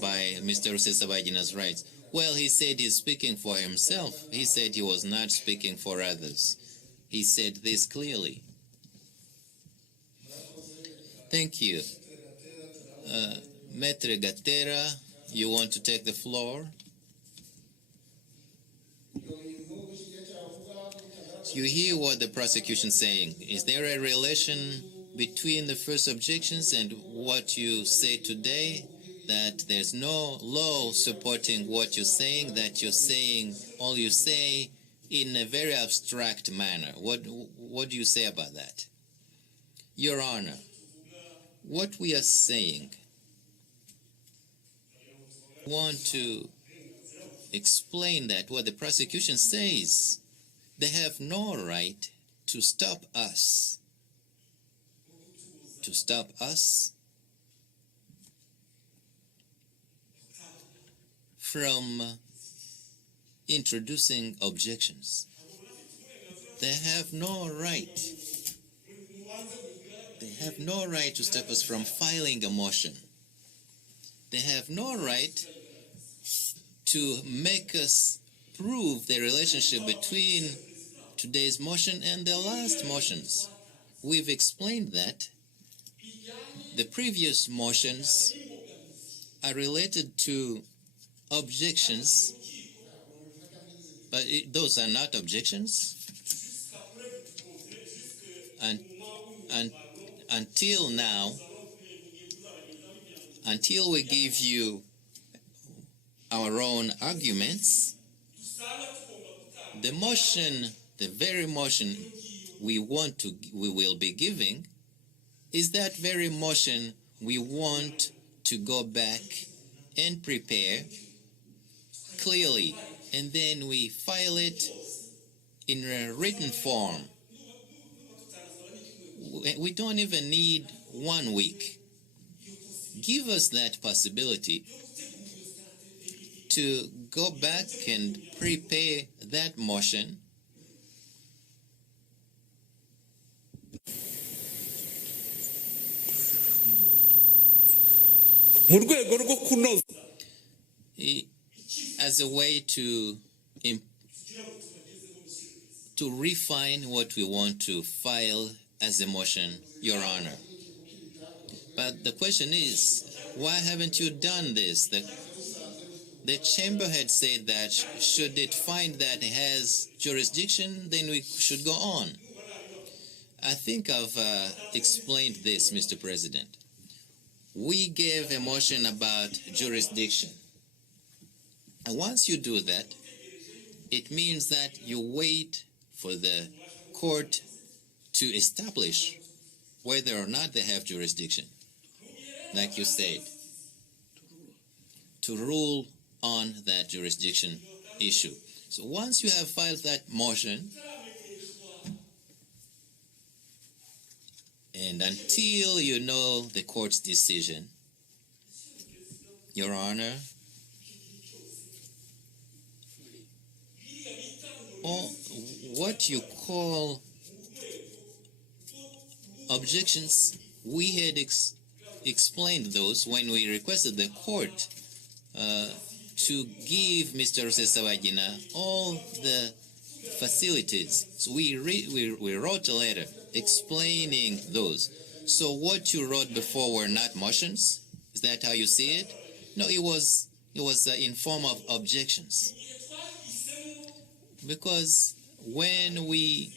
by Mr. Rusesabagina's rights. Well, he said he's speaking for himself. He said he was not speaking for others. He said this clearly. Thank you. Me Gatera, you want to take the floor? You hear what the prosecution is saying. Is there a relation between the first objections and what you say today? That there's no law supporting what you're saying, that you're saying all you say in a very abstract manner. What do you say about that? Your Honor, what we are saying, I want to explain that what the prosecution says, they have no right to stop us. To stop us from introducing objections. They have no right. They have no right to stop us from filing a motion. They have no right to make us prove the relationship between today's motion and the last motions. We've explained that the previous motions are related to objections, but those are not objections. Until now, until we give you our own arguments, the motion, the very motion we will be giving, is that very motion we want to go back and prepare clearly, and then we file it in a written form. We don't even need 1 week. Give us that possibility to go back and prepare that motion. As a way to refine what we want to file as a motion, Your Honor. But the question is, why haven't you done this? The chamber had said that should it find that it has jurisdiction, then we should go on. I think I've explained this, Mr. President. We gave a motion about jurisdiction. And once you do that, it means that you wait for the court to establish whether or not they have jurisdiction, like you said, to rule on that jurisdiction issue. So once you have filed that motion, and until you know the court's decision, Your Honor, what you call objections, we had explained those when we requested the court to give Mr. Rusesabagina all the facilities. So we wrote a letter explaining those. So what you wrote before were not motions? Is that how you see it? No, it was in form of objections. Because when we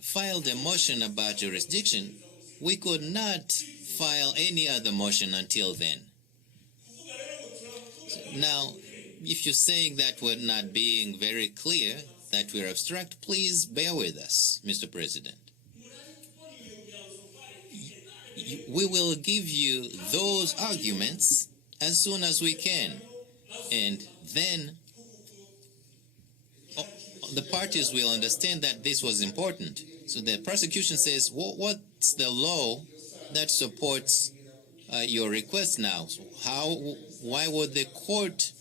filed a motion about jurisdiction, we could not file any other motion until then. Now, if you're saying that we're not being very clear, that we're abstract, please bear with us, Mr. President. we will give you those arguments as soon as we can. And then the parties will understand that this was important. So the prosecution says, what's the law that supports your request now? So why would the court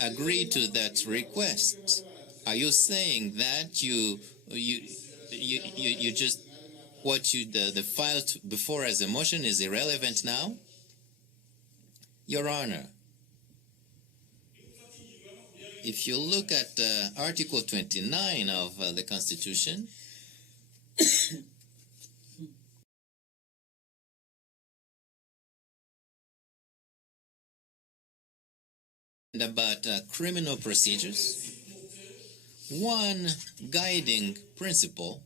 agree to that request? Are you saying that you just the file before as a motion is irrelevant now? Your Honor, if you look at Article 29 of the Constitution, and about criminal procedures, one guiding principle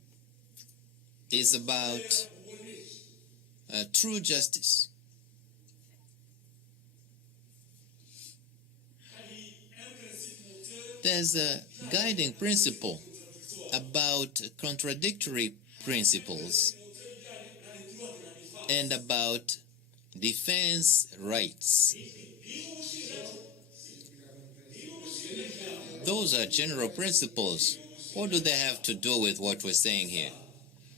is about true justice. There's a guiding principle about contradictory principles and about defense rights. Those are general principles. What do they have to do with what we're saying here?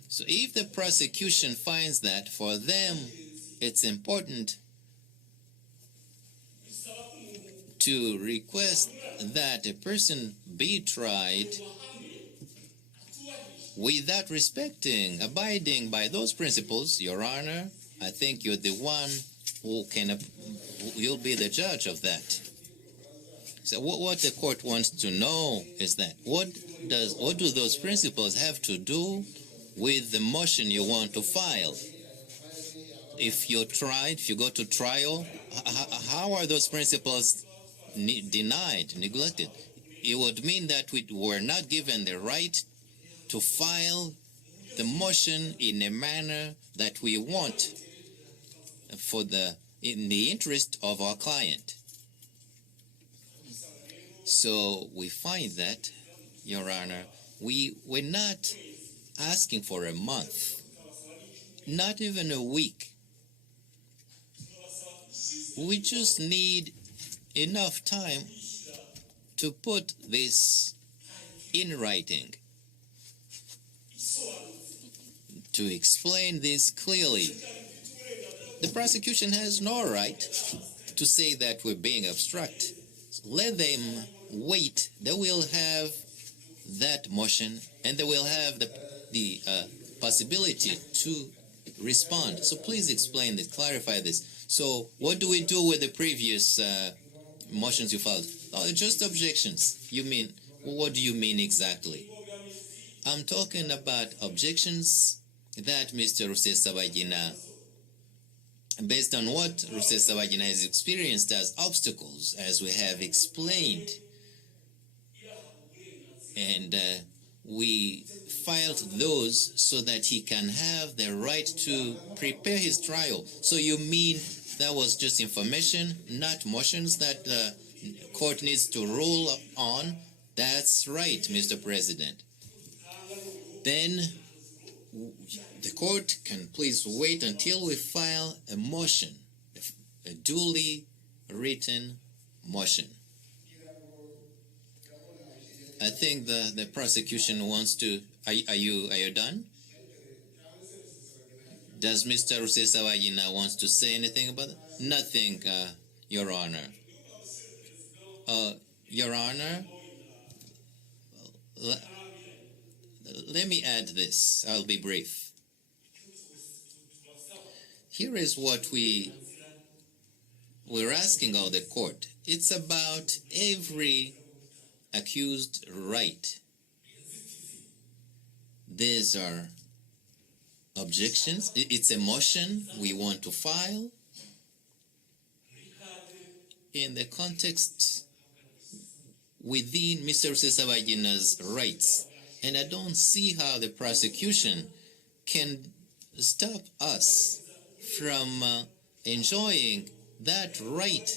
So if the prosecution finds that for them it's important to request that a person be tried without respecting, abiding by those principles, Your Honor, I think you're the one who you'll be the judge of that. So what the court wants to know is that what do those principles have to do with the motion you want to file? If you're tried, if you go to trial, how are those principles denied, neglected? It would mean that we were not given the right to file the motion in a manner that we want in the interest of our client. So we find that, Your Honor, we're not asking for a month, not even a week. We just need enough time to put this in writing, to explain this clearly. The prosecution has no right to say that we're being obstruct. Let them wait. They will have that motion and they will have the possibility to respond. So please explain this, clarify this. So what do we do with the previous motions you filed? Oh, just objections. You mean, what do you mean exactly? I'm talking about objections that Mr. Rusesabagina, based on what Rusesabagina has experienced as obstacles, as we have explained. And we filed those so that he can have the right to prepare his trial. So you mean that was just information, not motions that the court needs to rule on? That's right, Mr. President. Then the court can please wait until we file a motion, a duly written motion. I think the prosecution wants to. Are you done? Does Mr. Rusesabagina wants to say anything about it? Nothing, Your Honor. Your Honor, let me add this. I'll be brief. Here is what we're asking of the court. It's about every accused right. These are objections. It's a motion we want to file in the context within Mr. Rusesabagina's rights. And I don't see how the prosecution can stop us from enjoying that right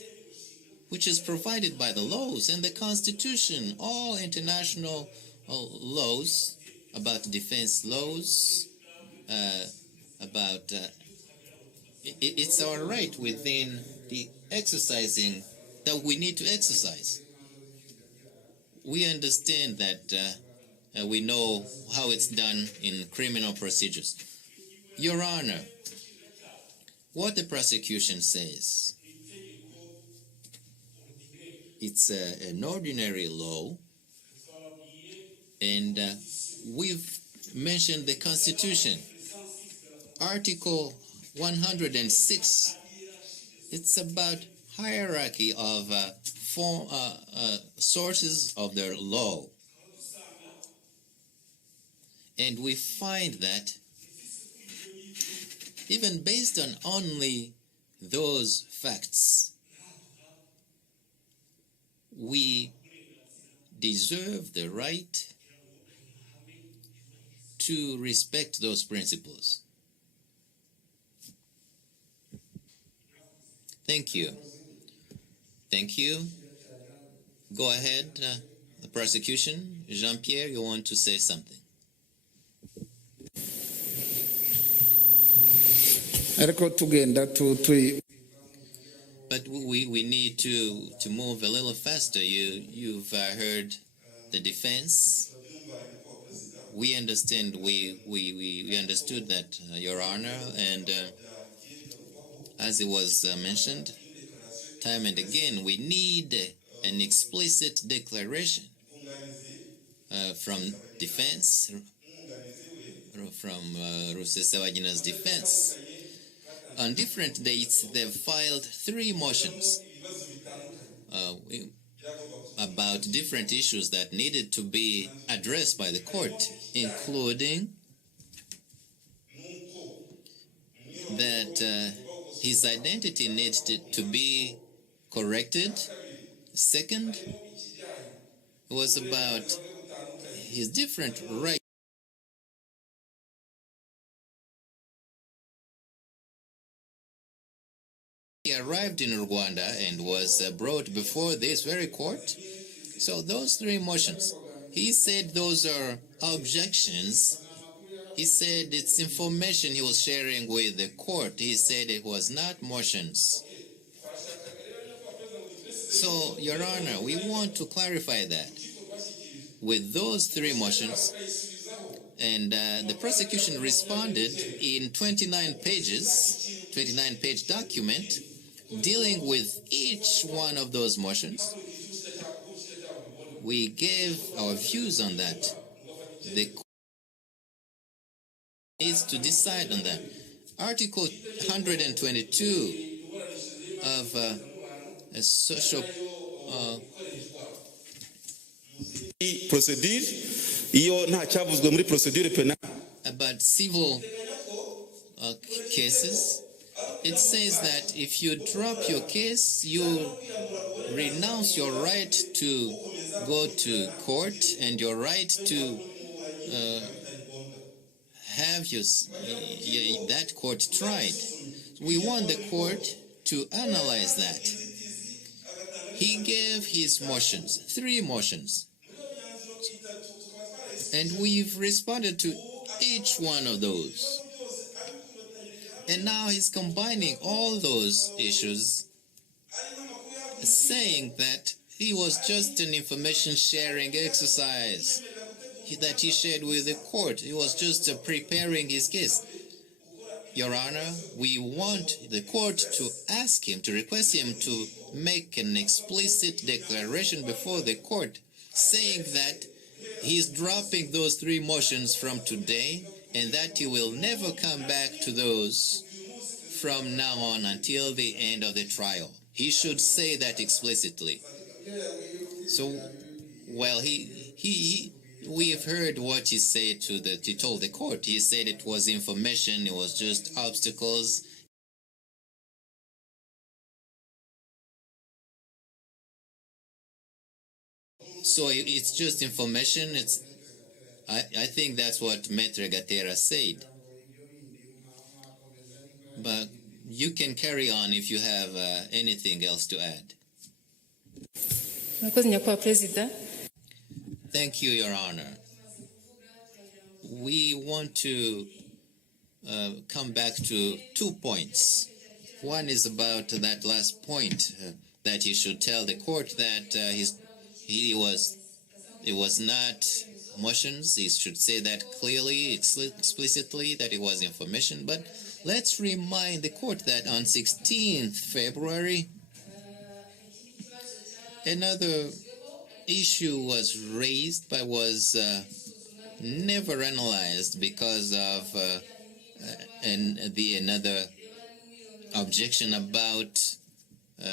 which is provided by the laws and the Constitution, all international laws, about defense laws, about it's our right within the exercising that we need to exercise. We understand that we know how it's done in criminal procedures. Your Honor, what the prosecution says, it's an ordinary law, and we've mentioned the Constitution. Article 106, it's about hierarchy of sources of their law. And we find that even based on only those facts, we deserve the right to respect those principles. Thank you. Thank you. Go ahead, the prosecution. Jean-Pierre, you want to say something? But we need to move a little faster. You've heard the defense. We understand. We understood that, Your Honor, and as it was mentioned time and again, we need an explicit declaration from defense, from Rusesabagina's defense. On different dates, they've filed 3 motions about different issues that needed to be addressed by the court, including that his identity needs to be corrected. Second, it was about his different rights. He arrived in Rwanda and was brought before this very court. So those 3 motions, he said those are objections. He said it's information he was sharing with the court. He said it was not motions. So, Your Honor, we want to clarify that. With those 3 motions, and the prosecution responded in 29 pages, 29-page document, dealing with each one of those motions. We gave our views on that. The court needs to decide on that. Article 122 of a social procedure iyo nta cyavuzwe muri procedure penal about civil cases. It says that if you drop your case, you renounce your right to go to court and your right to have that court tried. We want the court to analyze that. He gave his motions, 3 motions, and we've responded to each one of those. And now he's combining all those issues, saying that he was just an information sharing exercise that he shared with the court. He was just preparing his case. Your Honor, we want the court to ask him, to request him to make an explicit declaration before the court, saying that he's dropping those 3 motions from today and that he will never come back to those from now on until the end of the trial. He should say that explicitly. So, well, we've heard what he said he told the court. He said it was information, it was just obstacles. So it's just information. I think that's what Me Gatera said. But you can carry on if you have anything else to add. Thank you, Your Honor. We want to come back to 2 points. One is about that last point, that he should tell the court that it was not motions. He should say that clearly, explicitly, that it was information. But let's remind the court that on 16th February, another issue was raised but was never analyzed because of another objection about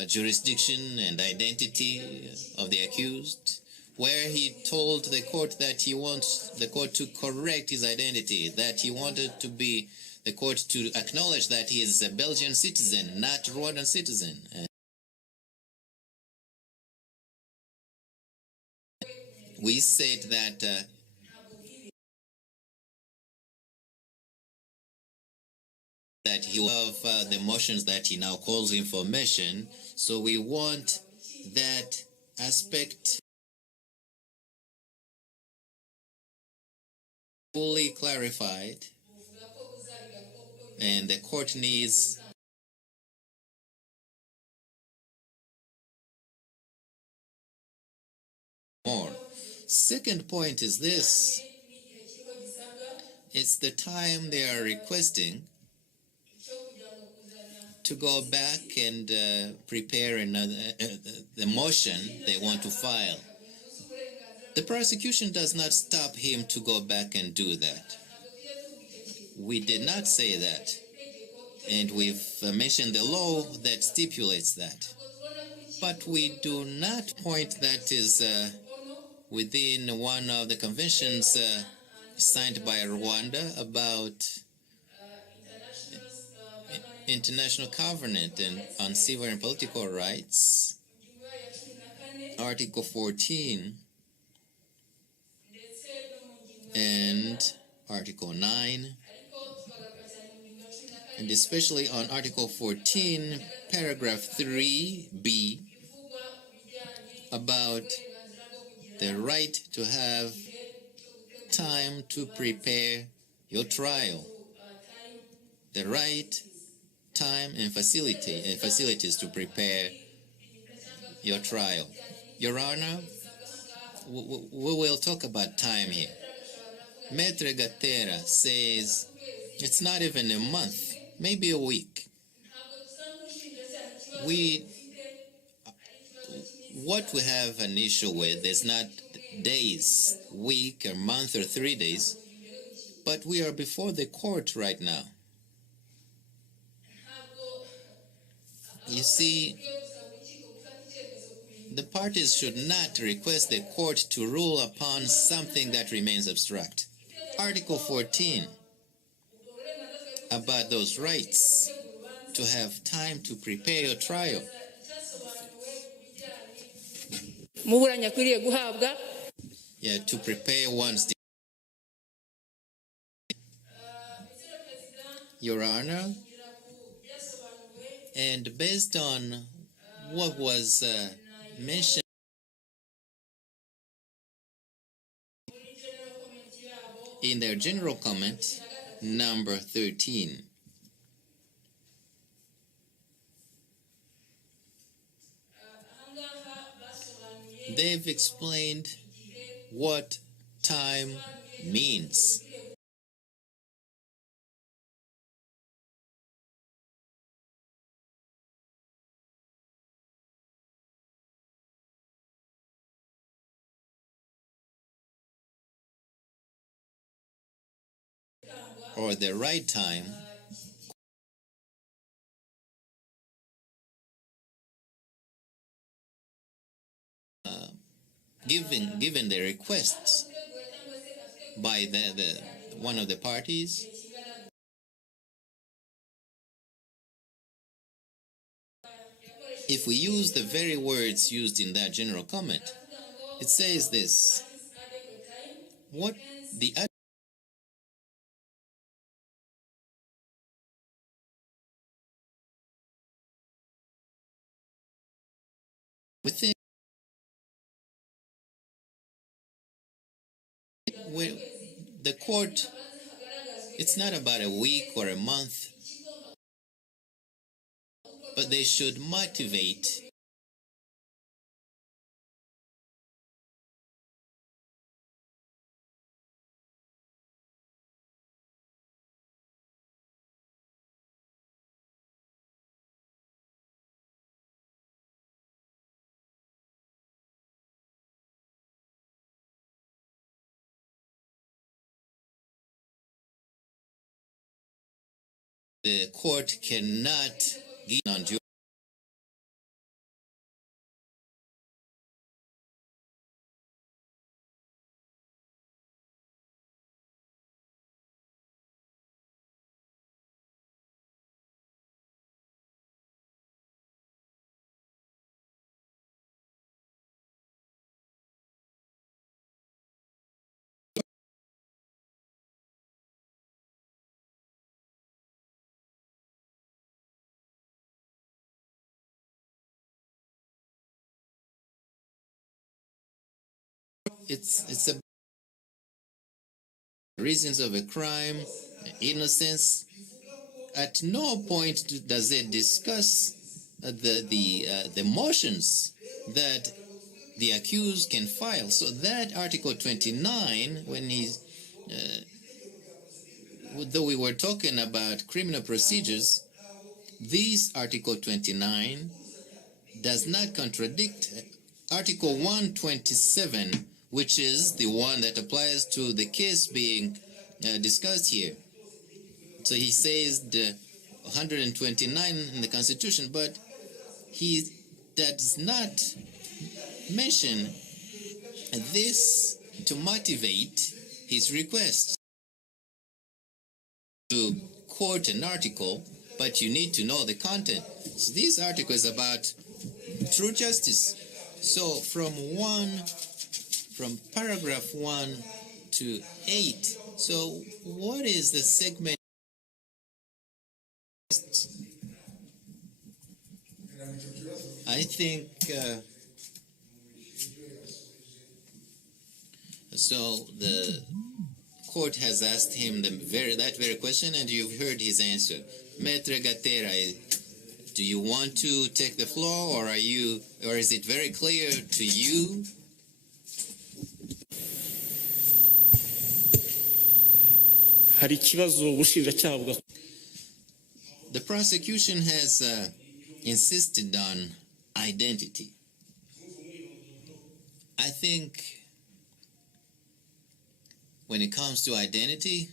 jurisdiction and identity of the accused, where he told the court that he wants the court to correct his identity, that he wanted the court to acknowledge that he is a Belgian citizen, not Rwandan citizen. We said that he of the motions that he now calls information, so we want that aspect fully clarified, and the court needs more. Second point is this: it's the time they are requesting to go back and prepare another the motion they want to file. The prosecution does not stop him to go back and do that. We did not say that, and we've mentioned the law that stipulates that. But we do not point that is within one of the conventions signed by Rwanda about International Covenant on Civil and Political Rights, Article 14 and Article 9, and especially on Article 14, paragraph 3b, about the right to have time to prepare your trial, the right, time, and facilities to prepare your trial. Your Honor, we will talk about time here. Me Gatera says it's not even a month, maybe a week. What we have an issue with is not days, week, or month, or 3 days, but we are before the court right now. You see, the parties should not request the court to rule upon something that remains abstract. Article 14, about those rights to have time to prepare your trial. Yeah, to prepare one's Your Honor, and based on what was mentioned in their general comment, number 13. They've explained what time means. Or the right time given the requests by the one of the parties. If we use the very words used in that general comment, it says this: what the within the court, it's not about a week or a month. but they should motivate the court cannot give on due. It's a reasons of a crime, innocence. At no point does it discuss the motions that the accused can file. So that Article 29, when he's though we were talking about criminal procedures, this Article 29 does not contradict Article 127, which is the one that applies to the case being discussed here. So he says the 129 in the Constitution, but he does not mention this to motivate his request to quote an article, but you need to know the content. So this article is about true justice. So from paragraph 1 to 8. So what is the segment? I think so. The court has asked him that very question, and you've heard his answer. Me Gatera, do you want to take the floor, or is it very clear to you? hari ikibazo ubushinjacyaha buga The prosecution has insisted on identity. I think when it comes to identity,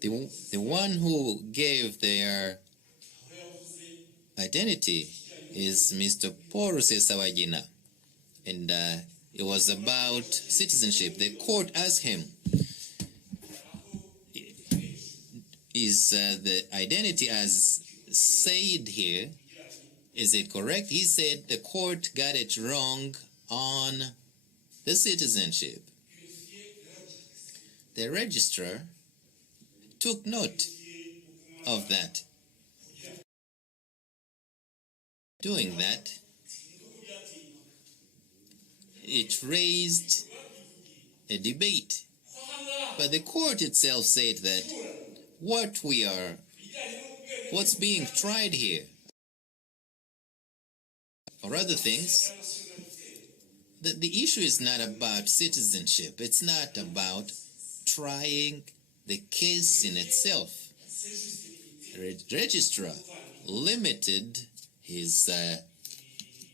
the one who gave their identity is Mr. Paul Rusesabagina, and it was about citizenship. The court asked him, is the identity as said here, is it correct? He said the court got it wrong on the citizenship. The registrar took note of that. Doing that, it raised a debate. But the court itself said that what's being tried here, or other things, the issue is not about citizenship. It's not about trying the case in itself. The registrar limited his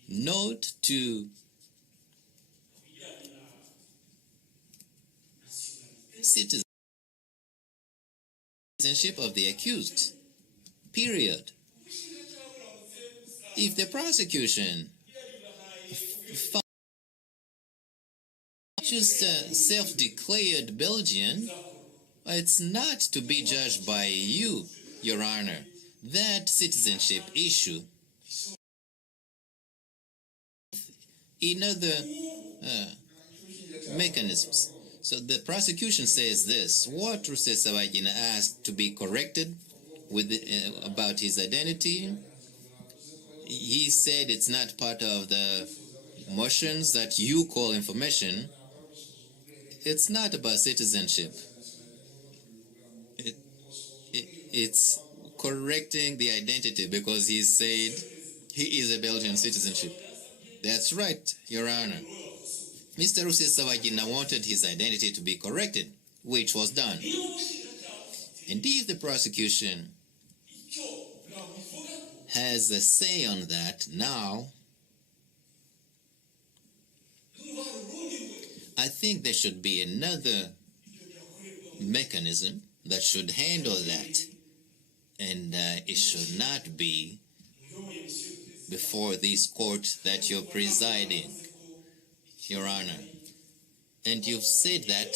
note to citizenship of the accused, period. If the prosecution just self-declared Belgian, it's not to be judged by you, Your Honor. That citizenship issue in other mechanisms. So the prosecution says this: what Rusesabagina asked to be corrected with about his identity, he said it's not part of the motions that you call information. it's not about citizenship. It's correcting the identity because he said he is a Belgian citizenship. That's right, Your Honor. Mr. Rusesabagina wanted his identity to be corrected, which was done. And if the prosecution has a say on that now, I think there should be another mechanism that should handle that. And it should not be before this court that you're presiding, Your Honor. And you've said that.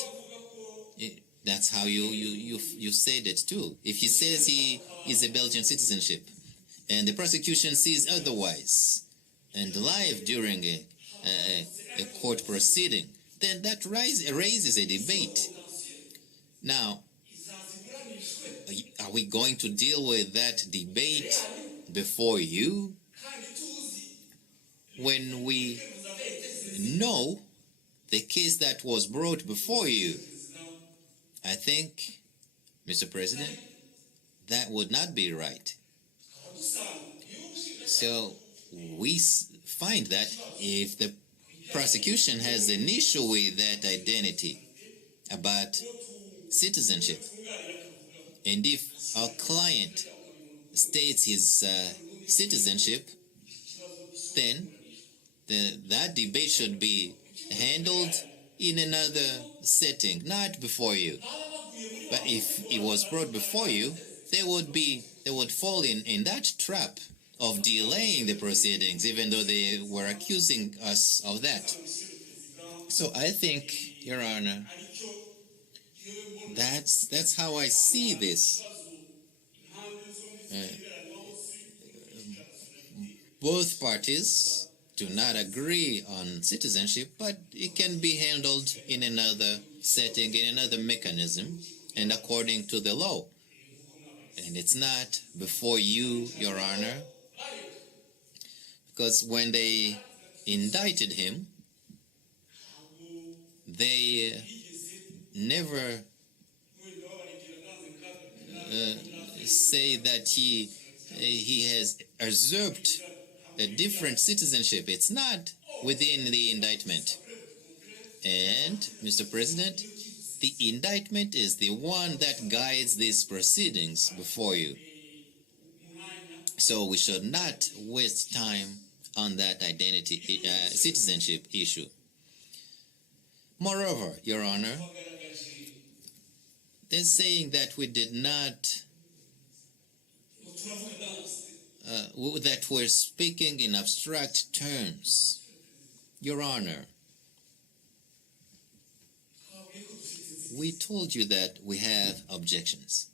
That's how you said it too. If he says he is a Belgian citizenship and the prosecution sees otherwise and live during a court proceeding, then that raises a debate. Now, are we going to deal with that debate before you when we know the case that was brought before you? I think, Mr. President, that would not be right. So we find that if the prosecution has an issue with that identity about citizenship, and if our client states his citizenship, then that debate should be handled in another setting, not before you. But if it was brought before you, they would fall in that trap of delaying the proceedings, even though they were accusing us of that. So I think, Your Honor, that's how I see this. Both parties do not agree on citizenship, but it can be handled in another setting, in another mechanism, and according to the law. And it's not before you, Your Honor, because when they indicted him, they never say that he has usurped a different citizenship. It's not within the indictment. And, Mr. President, the indictment is the one that guides these proceedings before you. So we should not waste time on that citizenship issue. Moreover, Your Honor, they're saying that we did not, that we're speaking in abstract terms. Your Honor, we told you that we have objections.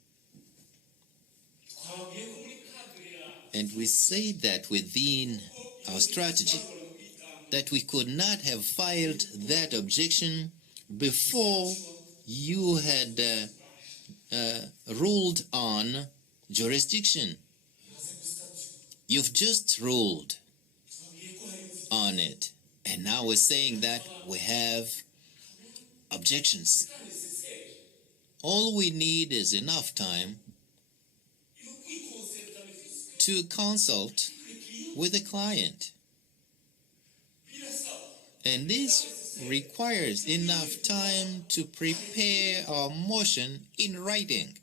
And we said that within our strategy, that we could not have filed that objection before you had ruled on jurisdiction. You've just ruled on it, and now we're saying that we have objections. All we need is enough time to consult with the client. And this requires enough time to prepare our motion in writing.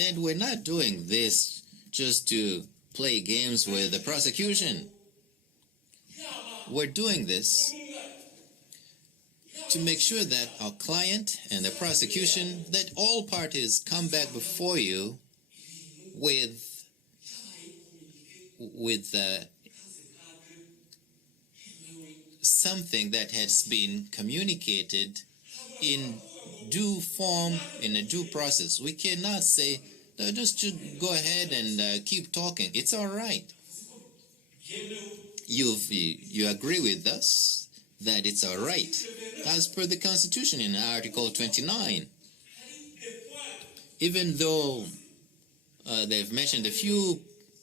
And we're not doing this just to play games with the prosecution. We're doing this to make sure that our client and the prosecution, that all parties come back before you with something that has been communicated in due form, in a due process. We cannot say, no, just go ahead and keep talking. It's all right. You agree with us that it's all right, as per the Constitution in Article 29. Even though they've mentioned a few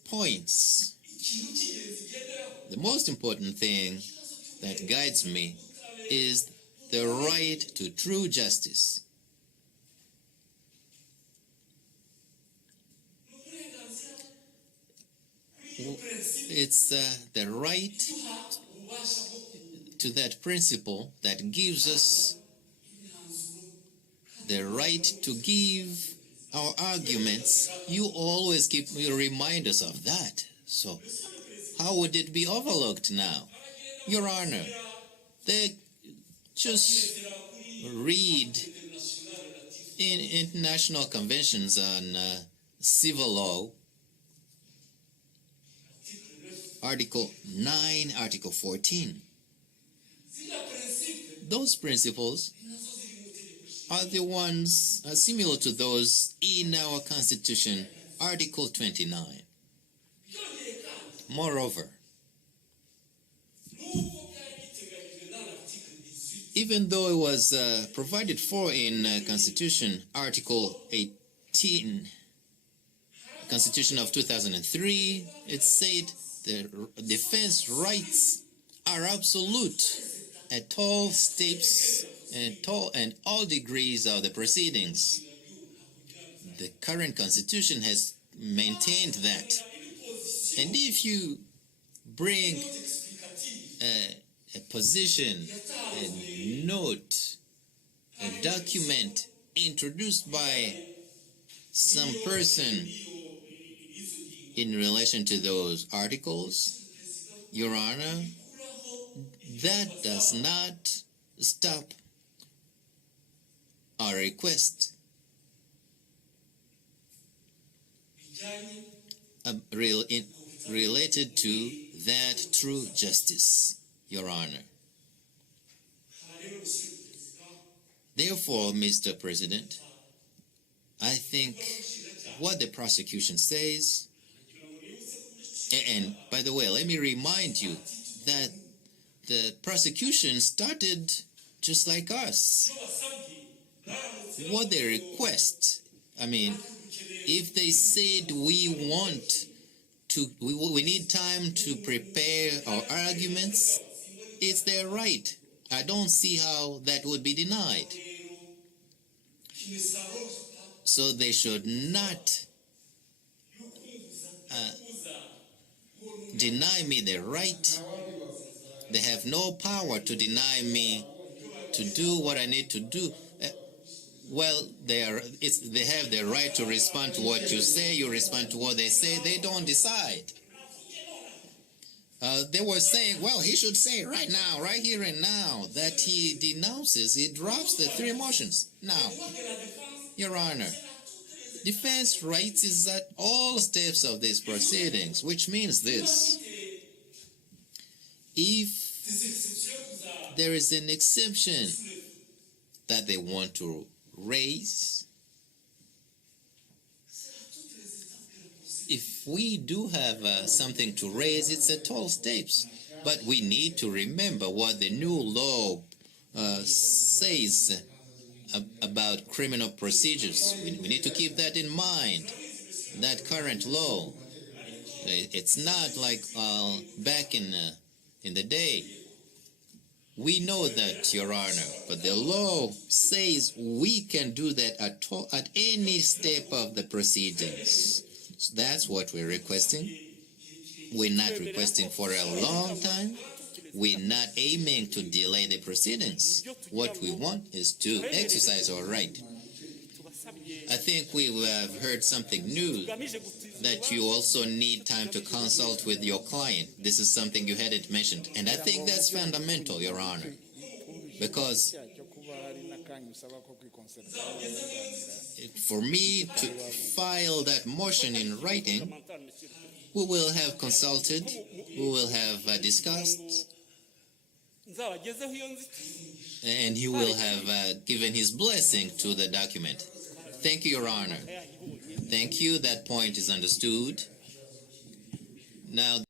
points, the most important thing that guides me is the right to true justice. It's the right to that principle that gives us the right to give our arguments. You always remind us of that. So how would it be overlooked now? Your Honor, they just read in international conventions on civil law, Article 9, Article 14. Those principles are the ones similar to those in our Constitution, Article 29. Moreover, even though it was provided for in Constitution, Article 18, Constitution of 2003, it said the defense rights are absolute at all steps and all degrees of the proceedings. The current Constitution has maintained that. And if you bring a position, a note, a document introduced by some person in relation to those articles, Your Honor, that does not stop our request related to that true justice, Your Honor. Therefore, Mr. President, I think what the prosecution says, and by the way, let me remind you that the prosecution started just like us. What they request, I mean, if they said we need time to prepare our arguments, it's their right. I don't see how that would be denied. So they should not deny me the right. They have no power to deny me to do what I need to do. Well, they have the right to respond to what you say. You respond to what they say. They don't decide. They were saying, well, he should say right now, right here and now, that he denounces, he drops the 3 motions. Now, Your Honor, defense rights is at all steps of these proceedings, which means this. If there is an exception that they want to raise, if we do have something to raise, it's at all steps. But we need to remember what the new law says about criminal procedures. We need to keep that in mind, that current law. It's not like back in the day. We know that, Your Honor, but the law says we can do that at any step of the proceedings. So that's what we're requesting. We're not requesting for a long time. We're not aiming to delay the proceedings. What we want is to exercise our right. I think we have heard something new, that you also need time to consult with your client. This is something you hadn't mentioned. And I think that's fundamental, Your Honor, because for me to file that motion in writing, we will have consulted, we will have discussed, and he will have given his blessing to the document. Thank you, Your Honor. Thank you. That point is understood. Now,